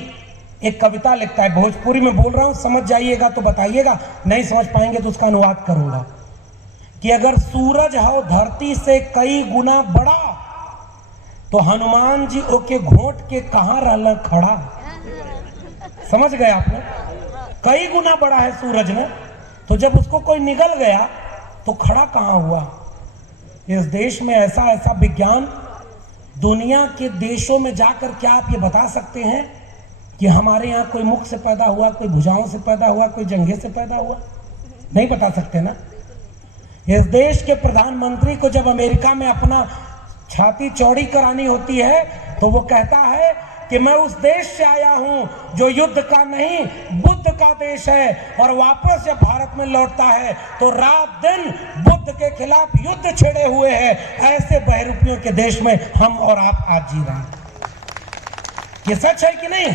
एक कविता लिखता है, भोजपुरी में बोल रहा हूं, समझ जाइएगा तो बताइएगा, नहीं समझ पाएंगे तो उसका अनुवाद करूंगा कि अगर सूरज हो धरती से कई गुना बड़ा तो हनुमान जी ओके घोट के कहां रहला खड़ा। समझ गए आपने? कई गुना बड़ा है सूरज ने, तो जब उसको कोई निगल गया तो खड़ा कहां हुआ। इस देश में ऐसा ऐसा विज्ञान, दुनिया के देशों में जाकर क्या आप ये बता सकते हैं कि हमारे यहाँ कोई मुख से पैदा हुआ, कोई भुजाओं से पैदा हुआ, कोई जंघे से पैदा हुआ? नहीं बता सकते ना। इस देश के प्रधानमंत्री को जब अमेरिका में अपना छाती चौड़ी करानी होती है तो वो कहता है कि मैं उस देश से आया हूं जो युद्ध का नहीं बुद्ध का देश है, और वापस जब भारत में लौटता है तो रात दिन बुद्ध के खिलाफ युद्ध छेड़े हुए हैं। ऐसे बहरूपियों के देश में हम और आप आज जी रहे हैं। ये सच है कि नहीं?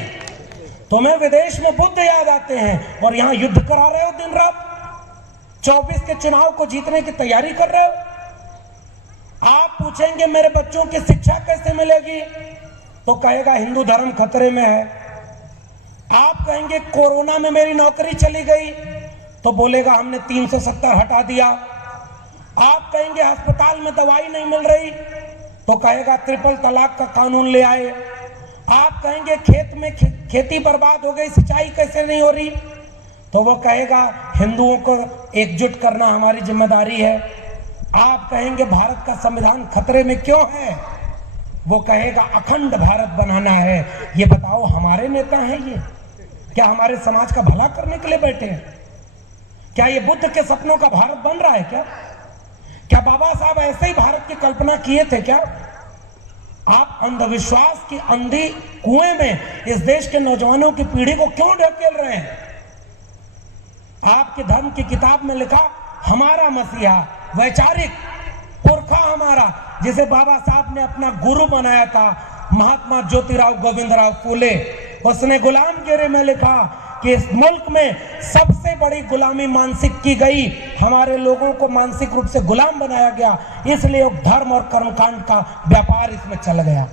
तुम्हें विदेश में बुद्ध याद आते हैं और यहां युद्ध करा रहे हो दिन रात। 24 के चुनाव को जीतने की तैयारी कर रहे हो। आप पूछेंगे मेरे बच्चों की शिक्षा कैसे मिलेगी, तो कहेगा हिंदू धर्म खतरे में है। आप कहेंगे कोरोना में मेरी नौकरी चली गई, तो बोलेगा हमने 370 हटा दिया। आप कहेंगे अस्पताल में दवाई नहीं मिल रही, तो कहेगा ट्रिपल तलाक का कानून ले आए। आप कहेंगे खेत में खेती बर्बाद हो गई, सिंचाई कैसे नहीं हो रही, तो वो कहेगा हिंदुओं को एकजुट करना हमारी जिम्मेदारी है। आप कहेंगे भारत का संविधान खतरे में क्यों है, वो कहेगा अखंड भारत बनाना है। ये बताओ हमारे नेता हैं ये? क्या हमारे समाज का भला करने के लिए बैठे हैं? क्या ये बुद्ध के सपनों का भारत बन रहा है? क्या बाबा साहब ऐसे ही भारत की कल्पना किए थे क्या? आप अंधविश्वास की अंधी कुएं में इस देश के नौजवानों की पीढ़ी को क्यों ढकेल रहे हैं? आपके धर्म की किताब में लिखा हमारा मसीहा, वैचारिक पुरखा हमारा, जिसे बाबा साहब ने अपना गुरु बनाया था, महात्मा ज्योतिराव गोविंदराव फूले, उसने गुलामगिरी में लिखा कि इस मुल्क में सबसे बड़ी गुलामी मानसिक की गई, हमारे लोगों को मानसिक रूप से गुलाम बनाया गया, इसलिए धर्म और कर्मकांड का व्यापार इसमें चल गया।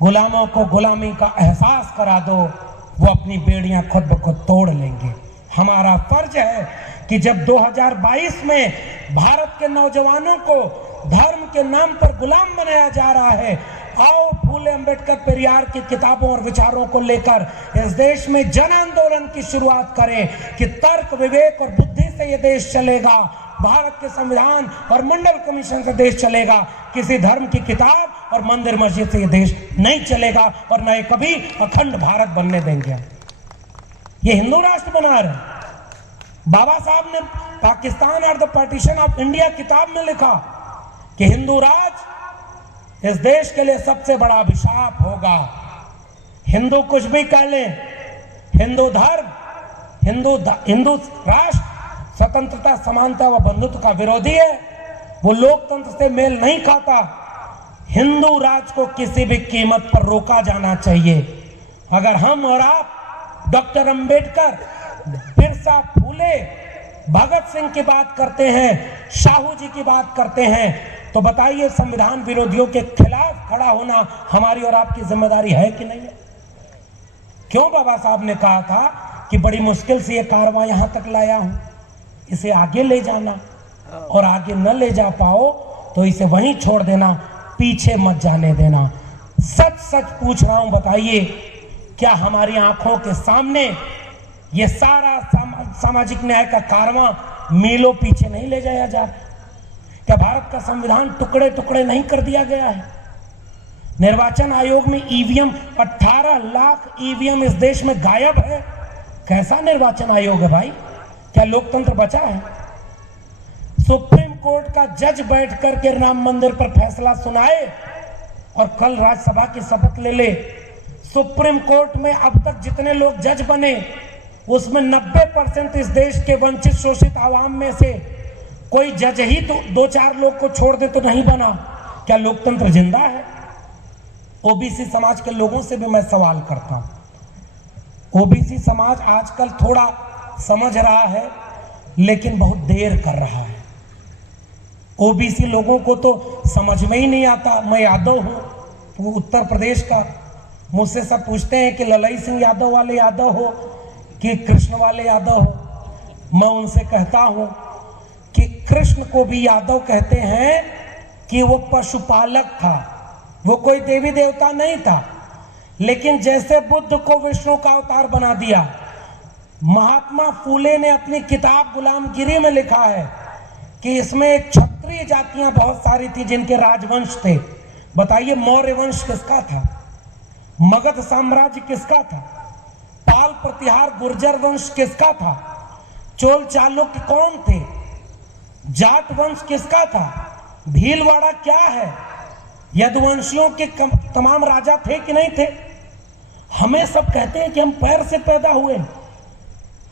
गुलामों को गुलामी का एहसास करा दो, वो अपनी बेड़ियां खुद ब खुद तोड़ लेंगे। हमारा फर्ज है कि जब 2022 में भारत के नौजवानों को धर्म के नाम पर गुलाम बनाया जा रहा है, आओ फूले अंबेडकर पेरियार की किताबों और विचारों को लेकर इस देश में जन आंदोलन की शुरुआत करें कि तर्क विवेक और बुद्धि से ये देश चलेगा, भारत के संविधान और मंडल कमीशन से देश चलेगा, किसी धर्म की किताब और मंदिर मस्जिद से ये देश नहीं चलेगा, और न कभी अखंड भारत बनने देंगे। ये हिंदू राष्ट्र बना रहे। बाबा साहब ने पाकिस्तान और द पार्टीशन ऑफ इंडिया किताब में लिखा कि हिंदू राज इस देश के लिए सबसे बड़ा अभिशाप होगा। हिंदू कुछ भी कह लें, हिंदू धर्म, हिंदू राष्ट्र स्वतंत्रता, समानता व बंधुत्व का विरोधी है, वो लोकतंत्र से मेल नहीं खाता। हिंदू राज को किसी भी कीमत पर रोका जाना चाहिए। अगर हम और आप डॉक्टर अंबेडकर, बिरसा फूले, भगत सिंह की बात करते हैं, शाहू जी की बात करते हैं, तो बताइए संविधान विरोधियों के खिलाफ खड़ा होना हमारी और आपकी जिम्मेदारी है कि नहीं है? क्यों बाबा साहब ने कहा था कि बड़ी मुश्किल से ये कारवां यहां तक लाया हूं, इसे आगे ले जाना, और आगे न ले जा पाओ तो इसे वहीं छोड़ देना, पीछे मत जाने देना। सच सच पूछ रहा हूं, बताइए क्या हमारी आंखों के सामने ये सारा सामाजिक न्याय का कारवां मीलों पीछे नहीं ले जाया जा? क्या भारत का संविधान टुकड़े टुकड़े नहीं कर दिया गया है? निर्वाचन आयोग में ईवीएम, 18 लाख ईवीएम इस देश में गायब है। कैसा निर्वाचन आयोग है भाई? क्या लोकतंत्र बचा है? सुप्रीम कोर्ट का जज बैठ करके राम मंदिर पर फैसला सुनाए और कल राज्यसभा की शपथ ले ले। सुप्रीम कोर्ट में अब तक जितने लोग जज बने उसमें 90% इस देश के वंचित शोषित आवाम में से कोई जज ही तो 2-4 लोग को छोड़ दे तो नहीं बना, क्या लोकतंत्र जिंदा है? ओबीसी समाज के लोगों से भी मैं सवाल करता हूं। ओबीसी समाज आजकल थोड़ा समझ रहा है, लेकिन बहुत देर कर रहा है। ओबीसी लोगों को तो समझ में ही नहीं आता। मैं यादव हूं, उत्तर प्रदेश का। मुझसे सब पूछते हैं कि ललई सिंह यादव वाले यादव हो कि कृष्ण वाले यादव हो। मैं उनसे कहता हूं कि कृष्ण को भी यादव कहते हैं कि वो पशुपालक था, वो कोई देवी देवता नहीं था। लेकिन जैसे बुद्ध को विष्णु का अवतार बना दिया, महात्मा फूले ने अपनी किताब गुलामगिरी में लिखा है कि इसमें एक क्षत्रिय जातियां बहुत सारी थी जिनके राजवंश थे। बताइए, मौर्य वंश किसका था? मगध साम्राज्य किसका था? पाल प्रतिहार गुर्जर वंश किसका था? चोल चालुक्य कौन थे? जाट वंश किसका था? भीलवाड़ा क्या है? यदुवंशियों के तमाम राजा थे कि नहीं थे? हमें सब कहते हैं कि हम पैर से पैदा हुए।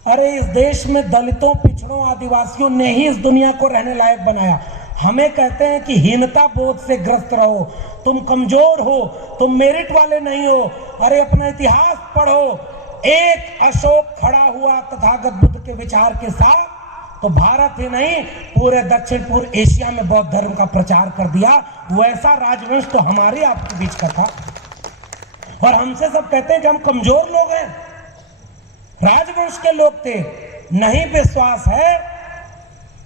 अरे इस देश में दलितों, पिछड़ों, आदिवासियों ने ही इस दुनिया को रहने लायक बनाया। हमें कहते हैं कि हीनता बोध से ग्रस्त रहो, तुम कमजोर हो, तुम मेरिट वाले नहीं हो। अरे अपना इतिहास पढ़ो। एक अशोक खड़ा हुआ तथागत बुद्ध के विचार के साथ, तो भारत ही नहीं पूरे दक्षिण पूर्व एशिया में बौद्ध धर्म का प्रचार कर दिया। वैसा राजवंश तो हमारे आपके बीच का था। और हमसे सब कहते हैं कि हम कमजोर लोग हैं, राजवंश के लोग थे। नहीं विश्वास है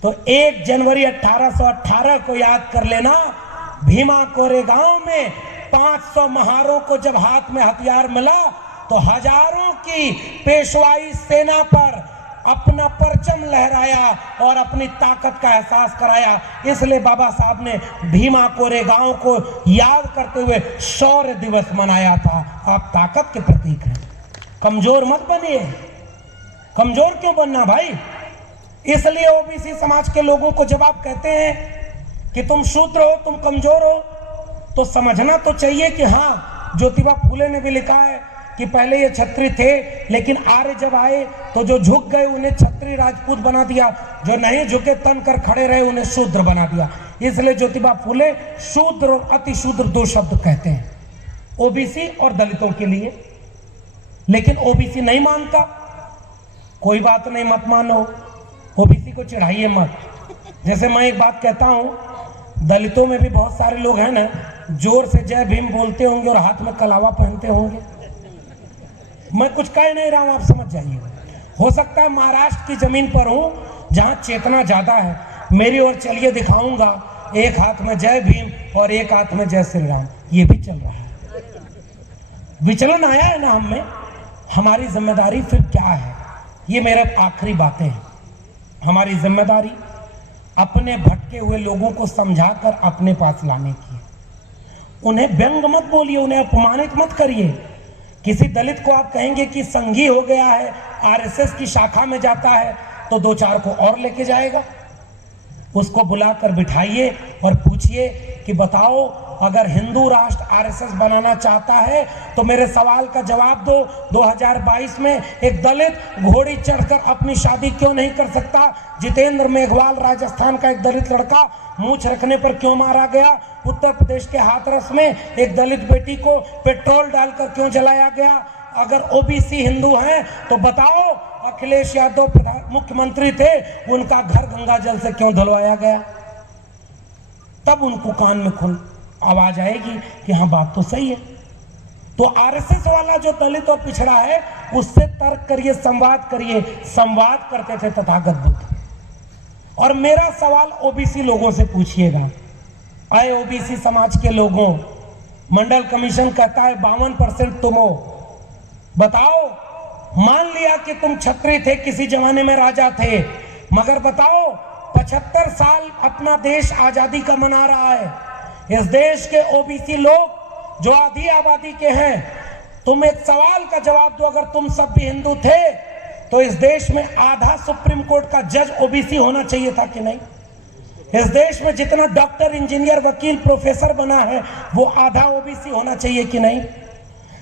तो 1 जनवरी 1818 को याद कर लेना। भीमा कोरेगांव में 500 महारों को जब हाथ में हथियार मिला तो हजारों की पेशवाई सेना पर अपना परचम लहराया और अपनी ताकत का एहसास कराया। इसलिए बाबा साहब ने भीमा कोरेगांव को याद करते हुए शौर्य दिवस मनाया था। आप ताकत के प्रतीक हैं, कमजोर मत बनिए। कमजोर क्यों बनना भाई? इसलिए ओबीसी समाज के लोगों को जब आप कहते हैं कि तुम शूद्र हो, तुम कमजोर हो, तो समझना तो चाहिए कि हाँ, ज्योतिबा फूले ने भी लिखा है कि पहले ये क्षत्रिय थे, लेकिन आर्य जब आए तो जो झुक गए उन्हें क्षत्रिय राजपूत बना दिया, जो नहीं झुके तन कर खड़े रहे उन्हें शूद्र बना दिया। इसलिए ज्योतिबा फूले शूद्र और अति शूद्र 2 शब्द कहते हैं ओबीसी और दलितों के लिए। लेकिन ओबीसी नहीं मानता। कोई बात नहीं, मत मानो, ओबीसी को चिढ़ाइए मत। जैसे मैं एक बात कहता हूं, दलितों में भी बहुत सारे लोग हैं ना, जोर से जय भीम बोलते होंगे और हाथ में कलावा पहनते होंगे। मैं कुछ कह नहीं रहा हूं, आप समझ जाइए। हो सकता है महाराष्ट्र की जमीन पर हूं जहां चेतना ज्यादा है। मेरी ओर चलिए, दिखाऊंगा। एक हाथ में जय भीम और एक हाथ में जय श्री राम, ये भी चल रहा है। विचलन आया है ना हम में। हमारी जिम्मेदारी फिर क्या है? ये मेरे आखिरी बातें हैं। हमारी जिम्मेदारी अपने भटके हुए लोगों को समझाकर अपने पास लाने की है। उन्हें व्यंग मत बोलिए, उन्हें अपमानित मत करिए। किसी दलित को आप कहेंगे कि संघी हो गया है, आरएसएस की शाखा में जाता है, तो 2-4 को और लेके जाएगा। उसको बुलाकर बिठाइए और पूछिए कि बताओ, अगर हिंदू राष्ट्र आरएसएस बनाना चाहता है तो मेरे सवाल का जवाब दो। 2022 में एक दलित घोड़ी चढ़कर अपनी शादी क्यों नहीं कर सकता? जितेंद्र मेघवाल राजस्थान का एक दलित लड़का मूंछ रखने पर क्यों मारा गया? उत्तर प्रदेश के हाथरस में एक दलित बेटी को पेट्रोल डालकर क्यों जलाया गया? अगर ओबीसी हिंदू हैं तो बताओ, अखिलेश यादव मुख्यमंत्री थे, उनका घर गंगा जल से क्यों धुलवाया गया? तब उनको कान में खुल आवाज आएगी कि हाँ, बात तो सही है। तो आरएसएस वाला जो दलित और पिछड़ा है, उससे तर्क करिए, संवाद करिए। संवाद करते थे तथागत बुद्ध। और मेरा सवाल ओबीसी लोगों से पूछिएगा। आए ओबीसी समाज के लोगों, मंडल कमीशन कहता है 52% तुम हो। बताओ, मान लिया कि तुम क्षत्रिय थे, किसी जमाने में राजा थे, मगर बताओ 75 साल अपना देश आजादी का मना रहा है। इस देश के ओबीसी लोग जो आधी आबादी के हैं, तुम एक सवाल का जवाब दो। अगर तुम सब भी हिंदू थे तो इस देश में आधा सुप्रीम कोर्ट का जज ओबीसी होना चाहिए था कि नहीं? इस देश में जितना डॉक्टर, इंजीनियर, वकील, प्रोफेसर बना है, वो आधा ओबीसी होना चाहिए कि नहीं?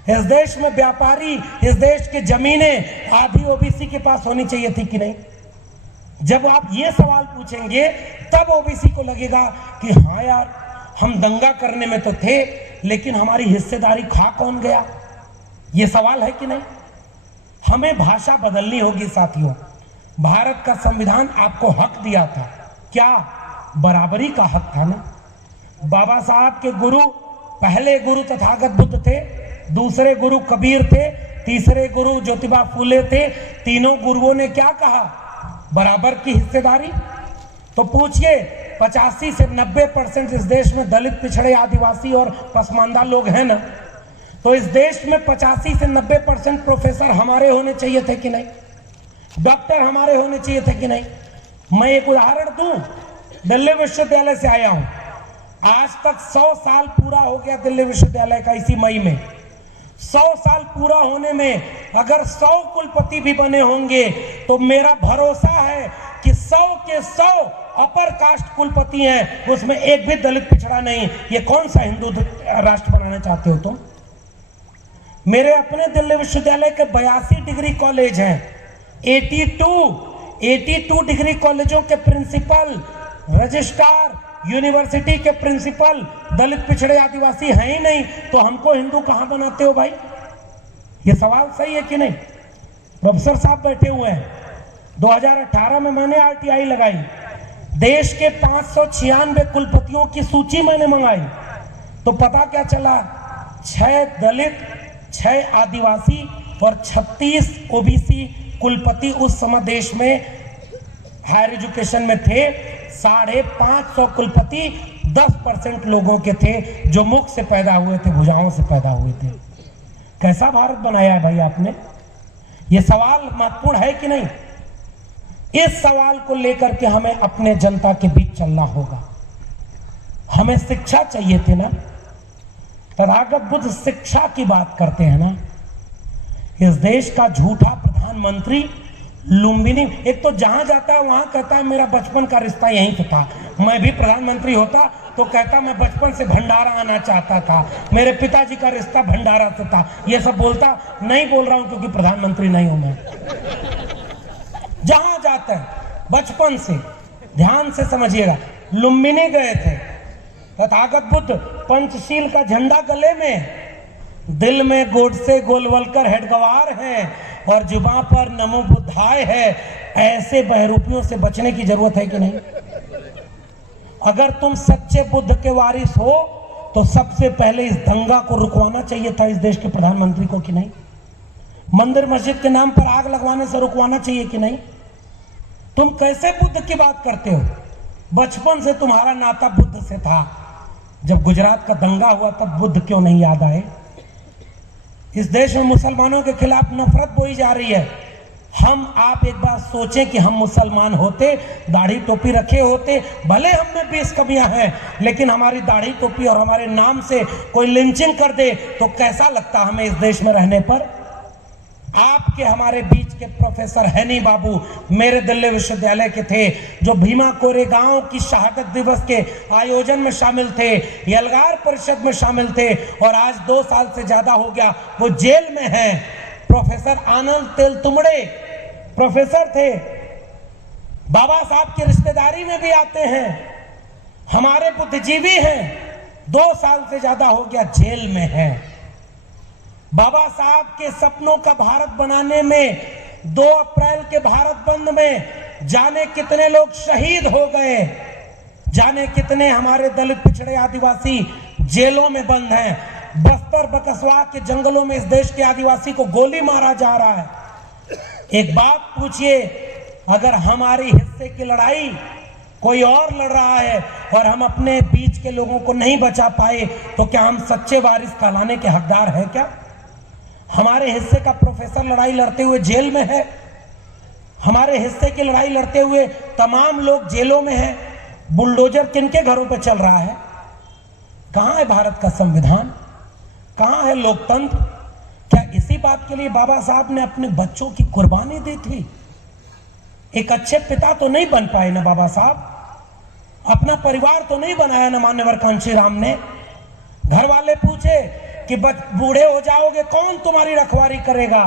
इस देश में व्यापारी, इस देश की जमीनें आधी ओबीसी के पास होनी चाहिए थी कि नहीं? जब आप ये सवाल पूछेंगे तब ओबीसी को लगेगा कि हाँ यार, हम दंगा करने में तो थे, लेकिन हमारी हिस्सेदारी खा कौन गया? ये सवाल है कि नहीं? हमें भाषा बदलनी होगी साथियों। भारत का संविधान आपको हक दिया था, क्या? बराबरी का हक था ना। बाबा साहब के गुरु, पहले गुरु तथागत बुद्ध थे, दूसरे गुरु कबीर थे, तीसरे गुरु ज्योतिबा फूले थे। तीनों गुरुओं ने क्या कहा? बराबर की हिस्सेदारी। तो पूछिए, 85 से 90% इस देश में दलित, पिछड़े, आदिवासी और पसमानदा लोग हैं ना, तो इस देश में 85 से 90% प्रोफेसर हमारे होने चाहिए थे कि नहीं? डॉक्टर हमारे होने चाहिए थे कि नहीं? मैं एक उदाहरण दूं, दिल्ली विश्वविद्यालय से आया हूं, आज तक 100 साल पूरा हो गया दिल्ली विश्वविद्यालय का। इसी मई में 100 साल पूरा होने में अगर 100 कुलपति भी बने होंगे तो मेरा भरोसा है कि 100 के 100 अपर कास्ट कुलपति हैं, उसमें एक भी दलित पिछड़ा नहीं। ये कौन सा हिंदू राष्ट्र बनाना चाहते हो तुम? मेरे अपने दिल्ली विश्वविद्यालय के 82 डिग्री कॉलेज हैं, 82 डिग्री कॉलेजों के प्रिंसिपल, रजिस्ट्रार, यूनिवर्सिटी के प्रिंसिपल दलित, पिछड़े, आदिवासी हैं ही नहीं, तो हमको हिंदू कहां बनाते हो भाई? ये सवाल सही है कि नहीं? प्रोफेसर साहब बैठे हुए हैं। 2018 में मैंने आरटीआई लगाई, देश के 596 कुलपतियों की सूची मैंने मंगाई, तो पता क्या चला? 6 दलित, 6 आदिवासी और 36 ओबीसी कुलपति उस समय देश में हायर एजुकेशन में थे। 550 कुलपति 10% लोगों के थे जो मुख से पैदा हुए थे, भुजाओं से पैदा हुए थे। कैसा भारत बनाया है भाई आपने? ये सवाल महत्वपूर्ण है कि नहीं? इस सवाल को लेकर के हमें अपने जनता के बीच चलना होगा। हमें शिक्षा चाहिए थी ना। तथागत बुद्ध शिक्षा की बात करते हैं ना। इस देश का झूठा प्रधानमंत्री लुम्बिनी, एक तो जहां जाता है वहां कहता है मेरा बचपन का रिश्ता यहीं से था, मैं भी प्रधानमंत्री होता तो कहता मैं बचपन से भंडारा आना चाहता था, मेरे पिताजी का रिश्ता भंडारा से था। ये सब बोलता नहीं बोल रहा हूं क्योंकि प्रधानमंत्री नहीं हूं मैं। जहां जाता है बचपन से, ध्यान से समझिएगा। लुम्बिनी गए थे, तथागत बुद्ध पंचशील का झंडा गले में, दिल में गोडसे गोलवलकर हेडगवार हैं और जुबां पर नमो बुद्धाय है। ऐसे बहरूपियों से बचने की जरूरत है कि नहीं? अगर तुम सच्चे बुद्ध के वारिस हो तो सबसे पहले इस दंगा को रुकवाना चाहिए था इस देश के प्रधानमंत्री को, कि नहीं? मंदिर मस्जिद के नाम पर आग लगवाने से रुकवाना चाहिए कि नहीं? तुम कैसे बुद्ध की बात करते हो? बचपन से तुम्हारा नाता बुद्ध से था। जब गुजरात का दंगा हुआ तब बुद्ध क्यों नहीं याद आए? इस देश में मुसलमानों के खिलाफ नफरत बोई जा रही है। आप एक बार सोचें कि हम मुसलमान होते, दाढ़ी टोपी रखे होते, भले हम में 20 कमियां हैं, लेकिन हमारी दाढ़ी टोपी और हमारे नाम से कोई लिंचिंग कर दे तो कैसा लगता हमें इस देश में रहने पर? आपके हमारे बीच के प्रोफेसर हैनी बाबू मेरे दिल्ली विश्वविद्यालय के थे, जो भीमा कोरेगांव की शहादत दिवस के आयोजन में शामिल थे, यलगार परिषद में शामिल थे, और आज 2 साल से ज्यादा हो गया वो जेल में हैं। प्रोफेसर आनंद तेलतुंबड़े प्रोफेसर थे, बाबा साहब की रिश्तेदारी में भी आते हैं, हमारे बुद्धिजीवी हैं, 2 साल से ज्यादा हो गया जेल में हैं। बाबा साहब के सपनों का भारत बनाने में 2 अप्रैल के भारत बंद में जाने कितने लोग शहीद हो गए, जाने कितने हमारे दलित, पिछड़े, आदिवासी जेलों में बंद हैं। बस्तर बकसवा के जंगलों में इस देश के आदिवासी को गोली मारा जा रहा है। एक बात पूछिए, अगर हमारी हिस्से की लड़ाई कोई और लड़ रहा है और हम अपने बीच के लोगों को नहीं बचा पाए तो क्या हम सच्चे वारिस कहलाने के हकदार हैं क्या? हमारे हिस्से का प्रोफेसर लड़ाई लड़ते हुए जेल में है, हमारे हिस्से की लड़ाई लड़ते हुए तमाम लोग जेलों में हैं। बुलडोजर किनके घरों पर चल रहा है? कहां है भारत का संविधान? कहां है लोकतंत्र? क्या इसी बात के लिए बाबा साहब ने अपने बच्चों की कुर्बानी दी थी? एक अच्छे पिता तो नहीं बन पाए ना बाबा साहब, अपना परिवार तो नहीं बनाया ना मान्यवर कांशीराम ने। घर वाले पूछे कि बूढ़े हो जाओगे कौन तुम्हारी रखवाली करेगा?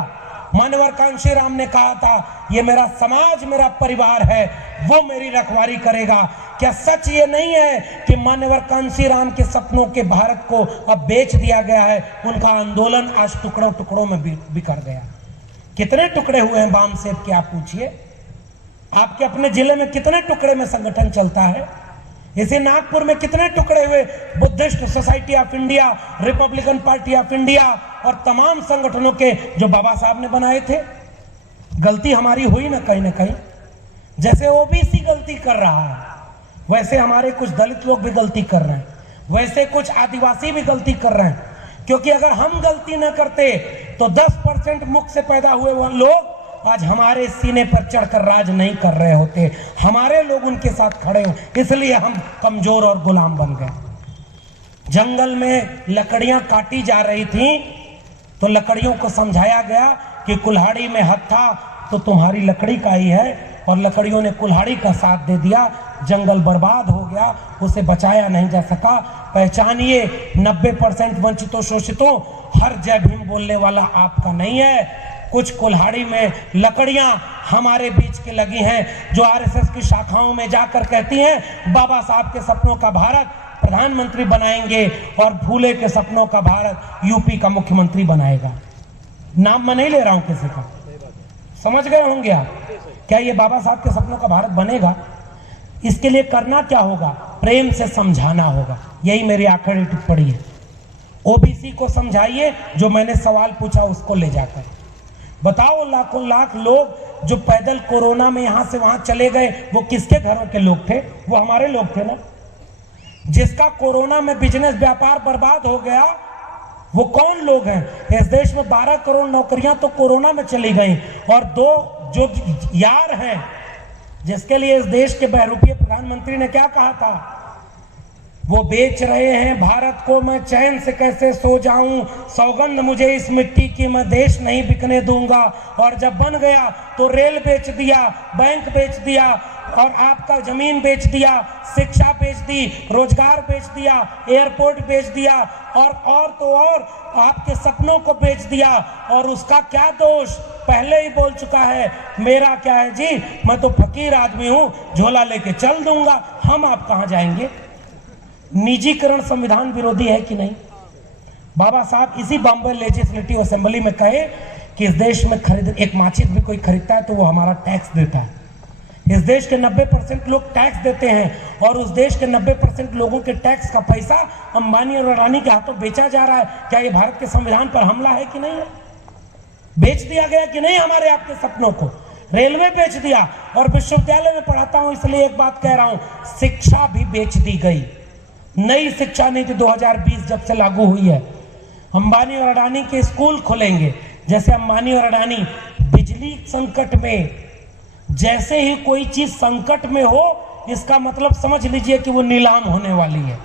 मान्यवर कांशीराम ने कहा था, ये मेरा समाज मेरा परिवार है, वो मेरी रखवाली करेगा। क्या सच ये नहीं है कि मान्यवर कांशीराम के सपनों के भारत को अब बेच दिया गया है? उनका आंदोलन आज टुकड़ों टुकड़ों में बिखर गया। कितने टुकड़े हुए हैं बाम सेब के, आप पूछिए। आपके अपने जिले में कितने टुकड़े में संगठन चलता है? इसे नागपुर में कितने टुकड़े हुए Buddhist society of India, Republican party of India और तमाम संगठनों के जो बाबा साहब ने बनाए थे। गलती हमारी हुई ना कहीं। जैसे ओबीसी गलती कर रहा है, वैसे हमारे कुछ दलित लोग भी गलती कर रहे हैं, वैसे कुछ आदिवासी भी गलती कर रहे हैं। क्योंकि अगर हम गलती न करते तो 10% मुख से पैदा हुए वो लोग आज हमारे सीने पर चढ़कर राज नहीं कर रहे होते, हमारे लोग उनके साथ खड़े हो, इसलिए हम कमजोर और गुलाम बन गए। जंगल में लकड़ियां काटी जा रही थी तो लकड़ियों को समझाया गया कि कुल्हाड़ी में हत्था तो तुम्हारी लकड़ी का ही है, और लकड़ियों ने कुल्हाड़ी का साथ दे दिया, जंगल बर्बाद हो गया, उसे बचाया नहीं जा सका। पहचानिए, 90% वंचितों शोषितों, हर जय भीम बोलने वाला आपका नहीं है। कुछ कुल्हाड़ी में लकड़ियां हमारे बीच के लगी हैं जो आरएसएस की शाखाओं में जाकर कहती हैं बाबा साहब के सपनों का भारत प्रधानमंत्री बनाएंगे और फूले के सपनों का भारत यूपी का मुख्यमंत्री बनाएगा। नाम मैं नहीं ले रहा हूं किसी का, समझ गए होंगे आप। क्या ये बाबा साहब के सपनों का भारत बनेगा? इसके लिए करना क्या होगा? प्रेम से समझाना होगा। यही मेरी आखिरी टिप्पणी है। ओबीसी को समझाइए, जो मैंने सवाल पूछा उसको ले जाकर बताओ। लाखों लाख लोग जो पैदल कोरोना में यहां से वहां चले गए, वो किसके घरों के लोग थे? वो हमारे लोग थे ना। जिसका कोरोना में बिजनेस व्यापार बर्बाद हो गया, वो कौन लोग हैं? इस देश में 12 करोड़ नौकरियां तो कोरोना में चली गई, और 2 जो यार हैं जिसके लिए इस देश के बहरूपीय प्रधानमंत्री ने क्या कहा था, वो बेच रहे हैं भारत को, मैं चैन से कैसे सो जाऊं, सौगंध मुझे इस मिट्टी की, मैं देश नहीं बिकने दूंगा। और जब बन गया तो रेल बेच दिया, बैंक बेच दिया, और आपका जमीन बेच दिया, शिक्षा बेच दी, रोजगार बेच दिया, एयरपोर्ट बेच दिया, और तो और आपके सपनों को बेच दिया। और उसका क्या दोष? पहले ही बोल चुका है, मेरा क्या है जी, मैं तो फकीर आदमी हूं, झोला लेके चल दूंगा। हम आप कहां जाएंगे? निजीकरण संविधान विरोधी है कि नहीं? बाबा साहब इसी बॉम्बे लेजिस्लेटिव असेंबली में कहे कि इस देश में एक माचिस भी कोई खरीदता है तो वो हमारा टैक्स देता है। इस देश के 90% लोग टैक्स देते हैं, और उस देश के 90% लोगों के टैक्स का पैसा अंबानी और अडानी के हाथों बेचा जा रहा है। क्या ये भारत के संविधान पर हमला है कि नहीं है? बेच दिया गया कि नहीं हमारे आपके सपनों को? रेलवे बेच दिया। और विश्वविद्यालय में पढ़ाता हूं इसलिए एक बात कह रहा हूं, शिक्षा भी बेच दी गई। नई शिक्षा नीति 2020 जब से लागू हुई है, अंबानी और अडानी के स्कूल खुलेंगे। जैसे अंबानी और अडानी बिजली संकट में, जैसे ही कोई चीज संकट में हो, इसका मतलब समझ लीजिए कि वो नीलाम होने वाली है।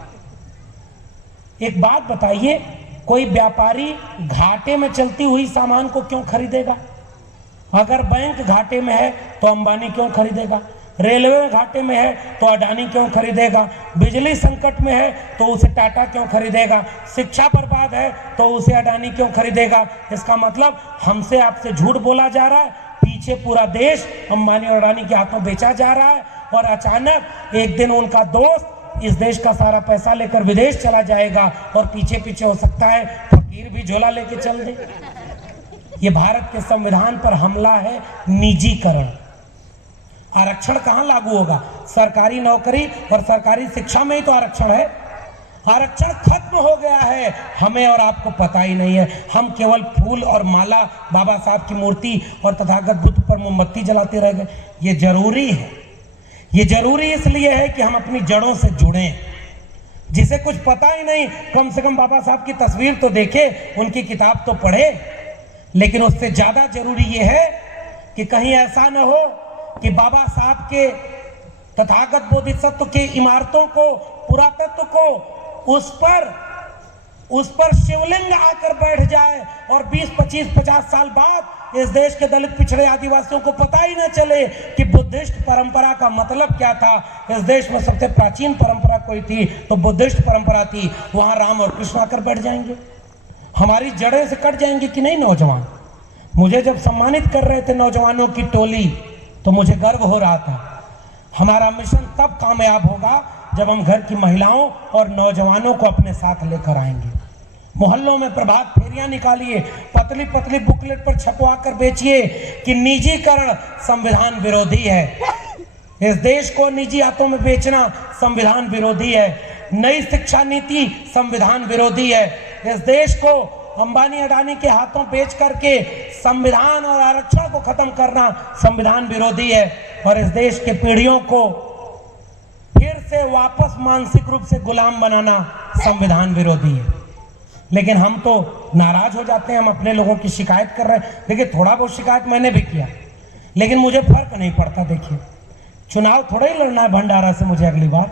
एक बात बताइए, कोई व्यापारी घाटे में चलती हुई सामान को क्यों खरीदेगा? अगर बैंक घाटे में है तो अंबानी क्यों खरीदेगा? रेलवे में घाटे में है तो अडानी क्यों खरीदेगा? बिजली संकट में है तो उसे टाटा क्यों खरीदेगा? शिक्षा बर्बाद है तो उसे अडानी क्यों खरीदेगा? इसका मतलब हमसे आपसे झूठ बोला जा रहा है, पीछे पूरा देश अंबानी और अडानी के हाथों बेचा जा रहा है, और अचानक एक दिन उनका दोस्त इस देश का सारा पैसा लेकर विदेश चला जाएगा, और पीछे पीछे हो सकता है फकीर भी झोला लेके चल दे। ये भारत के संविधान पर हमला है, निजीकरण। आरक्षण कहां लागू होगा? सरकारी नौकरी और सरकारी शिक्षा में ही तो आरक्षण है। आरक्षण खत्म हो गया है, हमें और आपको पता ही नहीं है। हम केवल फूल और माला, बाबा साहब की मूर्ति और तथागत बुद्ध पर मोमबत्ती जलाते रह गए। ये जरूरी है। ये जरूरी इसलिए है कि हम अपनी जड़ों से जुड़ें। जिसे कुछ पता ही नहीं, कम से कम बाबा साहब की तस्वीर तो देखे, उनकी किताब तो पढ़े। लेकिन उससे ज्यादा जरूरी ये है कि कहीं ऐसा न हो कि बाबा साहब के तथागत बोधिसत्व के इमारतों को, पुरातत्व को, उस पर शिवलिंग आकर बैठ जाए, और 20, 25, 50 साल बाद इस देश के दलित पिछड़े आदिवासियों को पता ही न चले कि बुद्धिस्ट परंपरा का मतलब क्या था। इस देश में सबसे प्राचीन परंपरा कोई थी तो बुद्धिस्ट परंपरा थी। वहां राम और कृष्ण आकर बैठ जाएंगे, हमारी जड़ें से कट जाएंगे कि नहीं? नौजवान, मुझे जब सम्मानित कर रहे थे नौजवानों की टोली तो मुझे गर्व हो रहा था। हमारा मिशन तब कामयाब होगा जब हम घर की महिलाओं और नौजवानों को अपने साथ लेकर आएंगे। मोहल्लों में प्रभात फेरियां निकालिए, पतली पतली बुकलेट पर छपवा कर बेचिए कि निजीकरण संविधान विरोधी है। इस देश को निजी हाथों में बेचना संविधान विरोधी है। नई शिक्षा नीति संविधान विरोधी है। इस देश को अंबानी अडानी के हाथों बेच करके संविधान और आरक्षण को खत्म करना संविधान विरोधी है। और इस देश के पीढ़ियों को फिर से वापस मानसिक रूप से गुलाम बनाना संविधान विरोधी है। लेकिन हम तो नाराज हो जाते हैं, हम अपने लोगों की शिकायत कर रहे हैं। देखिए, थोड़ा बहुत शिकायत मैंने भी किया, लेकिन मुझे फर्क नहीं पड़ता। देखिए, चुनाव थोड़ा ही लड़ना है भंडारा से मुझे अगली बार।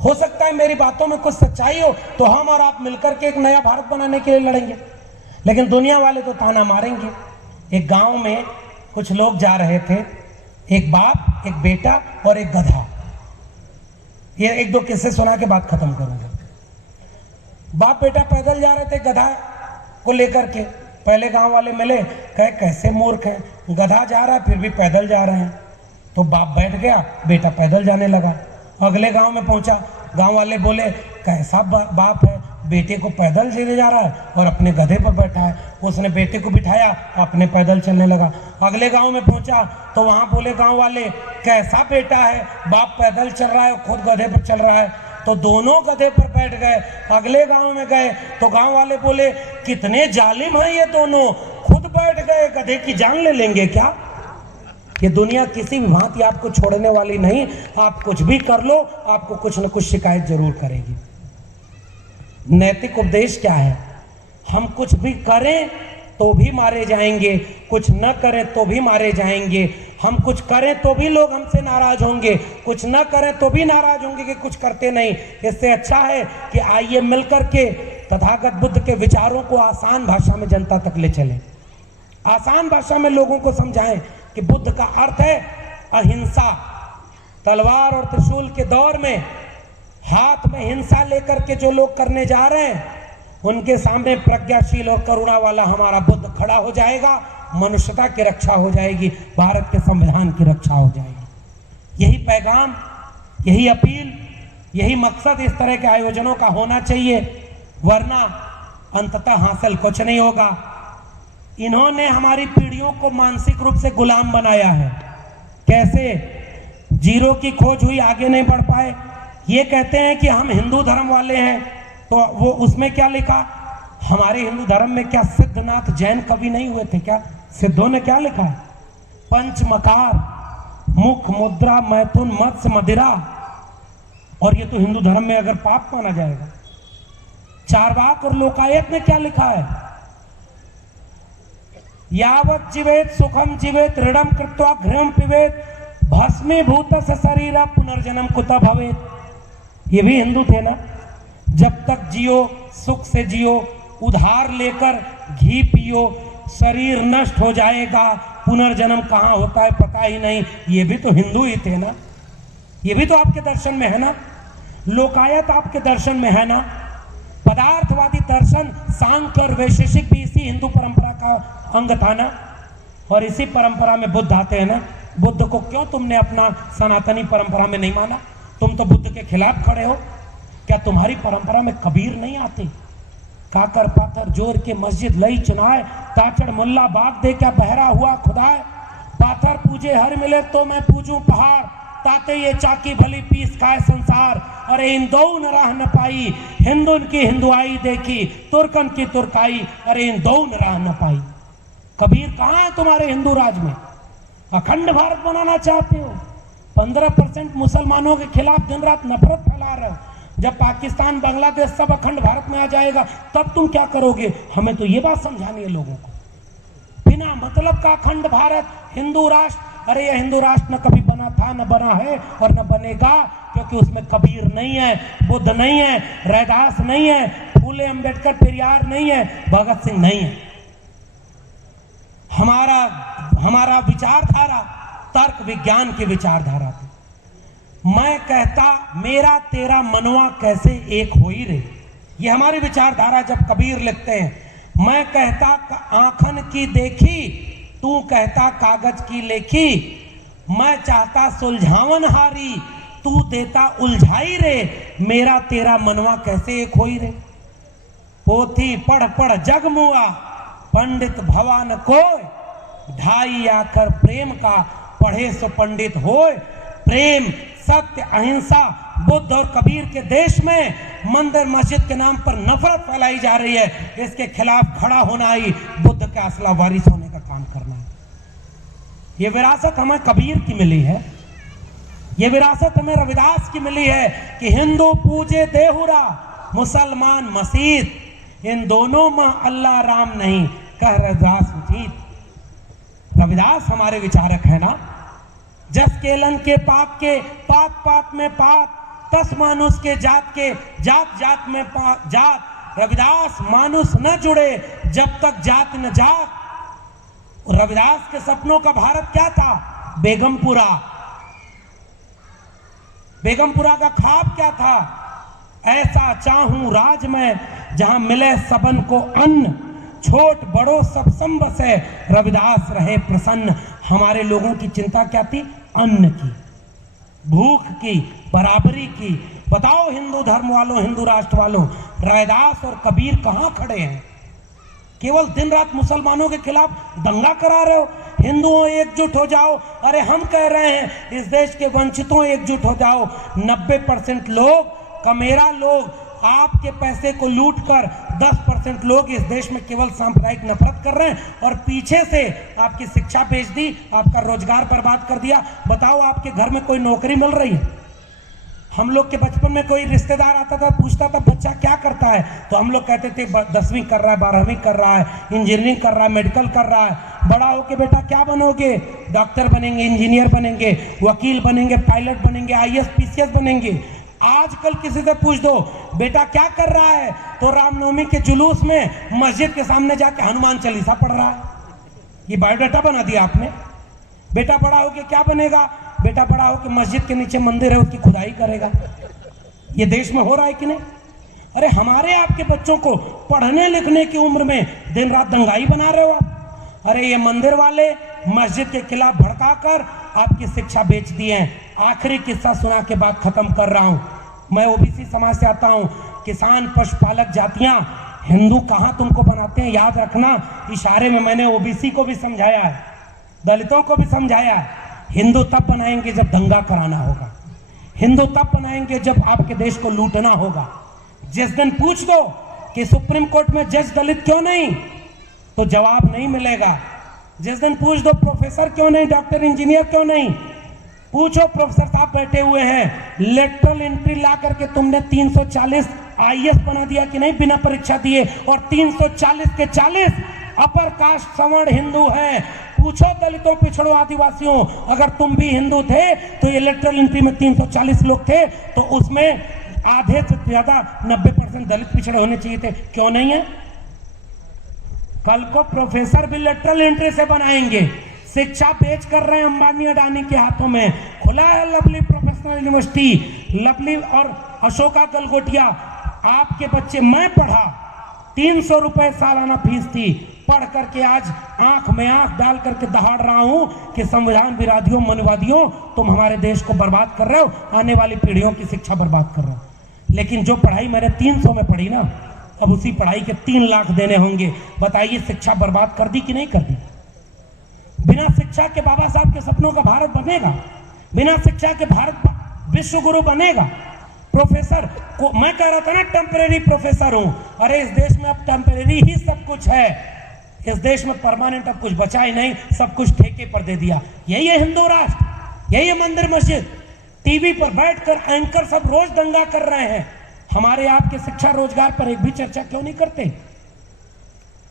हो सकता है मेरी बातों में कुछ सच्चाई हो तो हम और आप मिलकर के एक नया भारत बनाने के लिए लड़ेंगे, लेकिन दुनिया वाले तो ताना मारेंगे। एक गांव में कुछ लोग जा रहे थे, एक बाप, एक बेटा और एक गधा। ये एक दो किस्से सुना के बात खत्म करूंगा। बाप बेटा पैदल जा रहे थे गधा को लेकर के। पहले गांव वाले मिले, कहे कैसे मूर्ख हैं, गधा जा रहा है फिर भी पैदल जा रहे हैं। तो बाप बैठ गया, बेटा पैदल जाने लगा। अगले गांव में पहुंचा, गांव वाले बोले कैसा बाप है, बेटे को पैदल चले जा रहा है और अपने गधे पर बैठा है। उसने बेटे को बिठाया, अपने पैदल चलने लगा। अगले गांव में पहुंचा तो वहां बोले गांव वाले कैसा बेटा है, बाप पैदल चल रहा है खुद गधे पर चल रहा है। तो दोनों गधे पर बैठ गए। अगले गांव में गए तो गांव वाले बोले कितने जालिम हैं ये दोनों, खुद बैठ गए, गधे की जान ले लेंगे क्या। ये दुनिया किसी भी भांति आपको छोड़ने वाली नहीं। आप कुछ भी कर लो, आपको कुछ न कुछ शिकायत जरूर करेगी। नैतिक उपदेश क्या है? हम कुछ भी करें तो भी मारे जाएंगे, कुछ न करें तो भी मारे जाएंगे। हम कुछ करें तो भी लोग हमसे नाराज होंगे, कुछ न करें तो भी नाराज होंगे कि कुछ करते नहीं। इससे अच्छा है कि आइए मिलकर के तथागत बुद्ध के विचारों को आसान भाषा में जनता तक ले चलें, आसान भाषा में लोगों को समझाएं कि बुद्ध का अर्थ है अहिंसा। तलवार और त्रिशूल के दौर में हाथ में हिंसा लेकर के जो लोग करने जा रहे हैं, उनके सामने प्रज्ञाशील और करुणा वाला हमारा बुद्ध खड़ा हो जाएगा। मनुष्यता की रक्षा हो जाएगी, भारत के संविधान की रक्षा हो जाएगी। यही पैगाम, यही अपील, यही मकसद इस तरह के आयोजनों का होना चाहिए, वरना अंततः हासिल कुछ नहीं होगा। इन्होंने हमारी पीढ़ियों को मानसिक रूप से गुलाम बनाया है। कैसे? जीरो की खोज हुई, आगे नहीं बढ़ पाए। ये कहते हैं कि हम हिंदू धर्म वाले हैं, तो वो उसमें क्या लिखा? हमारे हिंदू धर्म में क्या सिद्धनाथ जैन कवि नहीं हुए थे क्या? सिद्धों ने क्या लिखा? पंच मकार, मुख, मुद्रा, मैथुन, मत्स्य, मदिरा। और ये तो हिंदू धर्म में अगर पाप माना जाएगा। चारवाक और लोकायत ने क्या लिखा है? यावत जीवेत सुखम जीवेत ऋणम कृत्वा घृणम पिबेत भस्मीभूत शरीर पुनर्जन्म कुतः भवेत। ये भी हिंदू थे ना। जब तक जियो सुख से जियो, उधार लेकर घी पियो, शरीर नष्ट हो जाएगा, पुनर्जन्म कहाँ होता है पता ही नहीं। ये भी तो हिंदू ही थे ना, ये भी तो आपके दर्शन में है ना। लोकायत आपके दर्शन में है ना। पदार्थवादी दर्शन, सांख्य और वैशेषिक भी इसी हिंदू परंपरा का अंग था ना। और इसी परंपरा में बुद्ध आते हैं ना। बुद्ध को क्यों तुमने अपना सनातनी परंपरा में नहीं माना? तुम तो बुद्ध के खिलाफ खड़े हो। क्या तुम्हारी परंपरा में कबीर नहीं आते? काकर पाथर जोर के मस्जिद लई चुनाए, ताचड़ मुल्ला बाग दे क्या बहरा हुआ खुदाए। पाथर पूजे हर मिले तो मैं पूजूं पहाड़, ताते ये चाकी भली पीस खाए संसार। अरे हिंदू न राह न पाई, हिंदुन की हिंदुआई देखी, तुर्कन की तुर्काई, अरे हिंदू न राह न पाई। कबीर कहाँ है तुम्हारे हिंदू राज में? अखंड भारत बनाना चाहते हो, 15% मुसलमानों के खिलाफ दिन रात नफरत फैला रहे हो। जब पाकिस्तान, बांग्लादेश सब अखंड भारत में आ जाएगा तब तुम क्या करोगे? हमें तो ये बात समझानी है लोगों को। बिना मतलब का अखंड भारत, हिंदू राष्ट्र, अरे यह हिंदू राष्ट्र न कभी बना था, न बना है और न बनेगा, क्योंकि उसमें कबीर नहीं है, बुद्ध नहीं है, रैदास नहीं है, फूले अंबेडकर पेरियार नहीं है, भगत सिंह नहीं है। हमारा विचारधारा तर्क विज्ञान की विचारधारा थी। मैं कहता मेरा तेरा मनवा कैसे एक हो ही रे, ये हमारी विचारधारा। जब कबीर लिखते हैं मैं कहता आंखन की देखी, तू कहता कागज की लेखी। मैं चाहता सुलझावन हारी, तू देता उलझाई रे। मेरा तेरा मनवा कैसे एक होई रे। पोथी पढ़ पढ़ जग मुआ, पंडित भवन कोय। ढाई आकर प्रेम का, पढ़े सो पंडित होय। प्रेम, सत्य, अहिंसा, बुद्ध और कबीर के देश में मंदिर मस्जिद के नाम पर नफरत फैलाई जा रही है। इसके खिलाफ खड़ा होना ही बुद्ध के असला वारिस होने का काम करना है। ये विरासत हमें कबीर की मिली है, ये विरासत हमें रविदास की मिली है कि हिंदू पूजे देहुरा, मुसलमान मसीद, इन दोनों में अल्लाह राम नहीं, कह रविदास उचित। रविदास हमारे विचारक है ना। जस केलन के पाप के, पात पात में पात, तस मानुष के, जात जात में जात। रविदास मानुष न जुड़े जब तक जात न जात। रविदास के सपनों का भारत क्या था? बेगमपुरा। बेगमपुरा का ख्वाब क्या था? ऐसा चाहूं राज में जहां मिले सबन को अन्न, छोट बड़ों सब संबस है, रविदास रहे प्रसन्न। हमारे लोगों की चिंता क्या थी? अन्न की, भूख की, बराबरी की। बताओ हिंदू धर्म वालों, हिंदू राष्ट्र वालों, रविदास और कबीर कहां खड़े हैं? केवल दिन रात मुसलमानों के खिलाफ दंगा करा रहे हो। हिंदुओं एकजुट हो जाओ। अरे हम कह रहे हैं इस देश के वंचितों एकजुट हो जाओ। 90% लोग, कमेरा लोग, आपके पैसे को लूटकर 10% लोग इस देश में केवल सांप्रदायिक नफरत कर रहे हैं और पीछे से आपकी शिक्षा बेच दी, आपका रोजगार बर्बाद कर दिया। बताओ आपके घर में कोई नौकरी मिल रही है? हम लोग के बचपन में कोई रिश्तेदार आता था, पूछता था बच्चा क्या करता है, तो हम लोग कहते थे 10वीं कर रहा है, 12वीं कर रहा है, इंजीनियरिंग कर रहा है, मेडिकल कर रहा है। बड़ा होके बेटा क्या बनोगे? डॉक्टर बनेंगे, इंजीनियर बनेंगे, वकील बनेंगे, पायलट बनेंगे, IAS PCS बनेंगे। आजकल किसी से पूछ दो बेटा क्या कर रहा है, तो रामनवमी के जुलूस में मस्जिद के सामने जाके हनुमान चालीसा पढ़ रहा है। ये बायोडाटा बना दिया आपने। बेटा बड़ा होके क्या बनेगा? बेटा बड़ा होके मस्जिद के नीचे मंदिर है उसकी खुदाई करेगा। ये देश में हो रहा है कि नहीं? अरे हमारे आपके बच्चों को पढ़ने लिखने की उम्र में दिन रात दंगाई बना रहे हो आप। अरे ये मंदिर वाले मस्जिद के खिलाफ भड़काकर आपकी शिक्षा बेच दिए हैं। आखिरी किस्सा सुना के बाद खत्म कर रहा हूं। मैं ओबीसी समाज से आता हूं। किसान, पशुपालक जातियां, हिंदू कहां तुमको बनाते हैं याद रखना। इशारे में मैंने ओबीसी को भी समझाया है, दलितों को भी समझाया है। हिंदू तब बनाएंगे जब दंगा कराना होगा। हिंदू तब बनाएंगे जब आपके देश को लूटना होगा। जिस दिन पूछ दो कि सुप्रीम कोर्ट में जज दलित क्यों नहीं, तो जवाब नहीं मिलेगा। जिस दिन पूछ दो प्रोफेसर क्यों नहीं, डॉक्टर इंजीनियर क्यों नहीं, पूछो प्रोफेसर साहब बैठे हुए हैं, लेटरल एंट्री ला करके तुमने 340 IAS बना दिया कि नहीं बिना परीक्षा दिए, और 340 के 40 अपर कास्ट सवर्ण हिंदू हैं। पूछो दलितों, पिछड़ों, आदिवासियों, अगर तुम भी हिंदू थे तो ये लेटरल एंट्री में 340 लोग थे, तो उसमें आधे से ज्यादा 90% दलित पिछड़े होने चाहिए थे। क्यों नहीं है? कल को प्रोफेसर भी लेटरल एंट्री से बनाएंगे। शिक्षा बेच कर रहे हैं अंबानी अडानी के हाथों में। खुला है लवली प्रोफेशनल यूनिवर्सिटी, लवली और अशोका गलगोटिया। आपके बच्चे, मैं पढ़ा, 300 रुपए सालाना फीस थी। पढ़ करके आज आंख में आंख डाल करके दहाड़ रहा हूं कि संविधान विरोधियों, मनवादियों, तुम हमारे देश को बर्बाद कर रहे हो, आने वाली पीढ़ियों की शिक्षा बर्बाद कर रहे हो। लेकिन जो पढ़ाई मैंने 300 में पढ़ी ना, अब उसी पढ़ाई के 3 लाख देने होंगे। बताइए शिक्षा बर्बाद कर दी कि नहीं कर दी? बिना शिक्षा के बाबा साहब के सपनों का भारत बनेगा? बिना शिक्षा के भारत विश्व गुरु बनेगा? प्रोफेसर को मैं कह रहा था ना टेम्परेरी प्रोफेसर हूं। अरे इस देश में अब टेम्परेरी ही सब कुछ है। इस देश में परमानेंट अब कुछ बचा ही नहीं, सब कुछ ठेके पर दे दिया। यही है हिंदू राष्ट्र, यही है मंदिर मस्जिद। टीवी पर बैठकर एंकर सब रोज दंगा कर रहे हैं। हमारे आपके शिक्षा रोजगार पर एक भी चर्चा क्यों नहीं करते?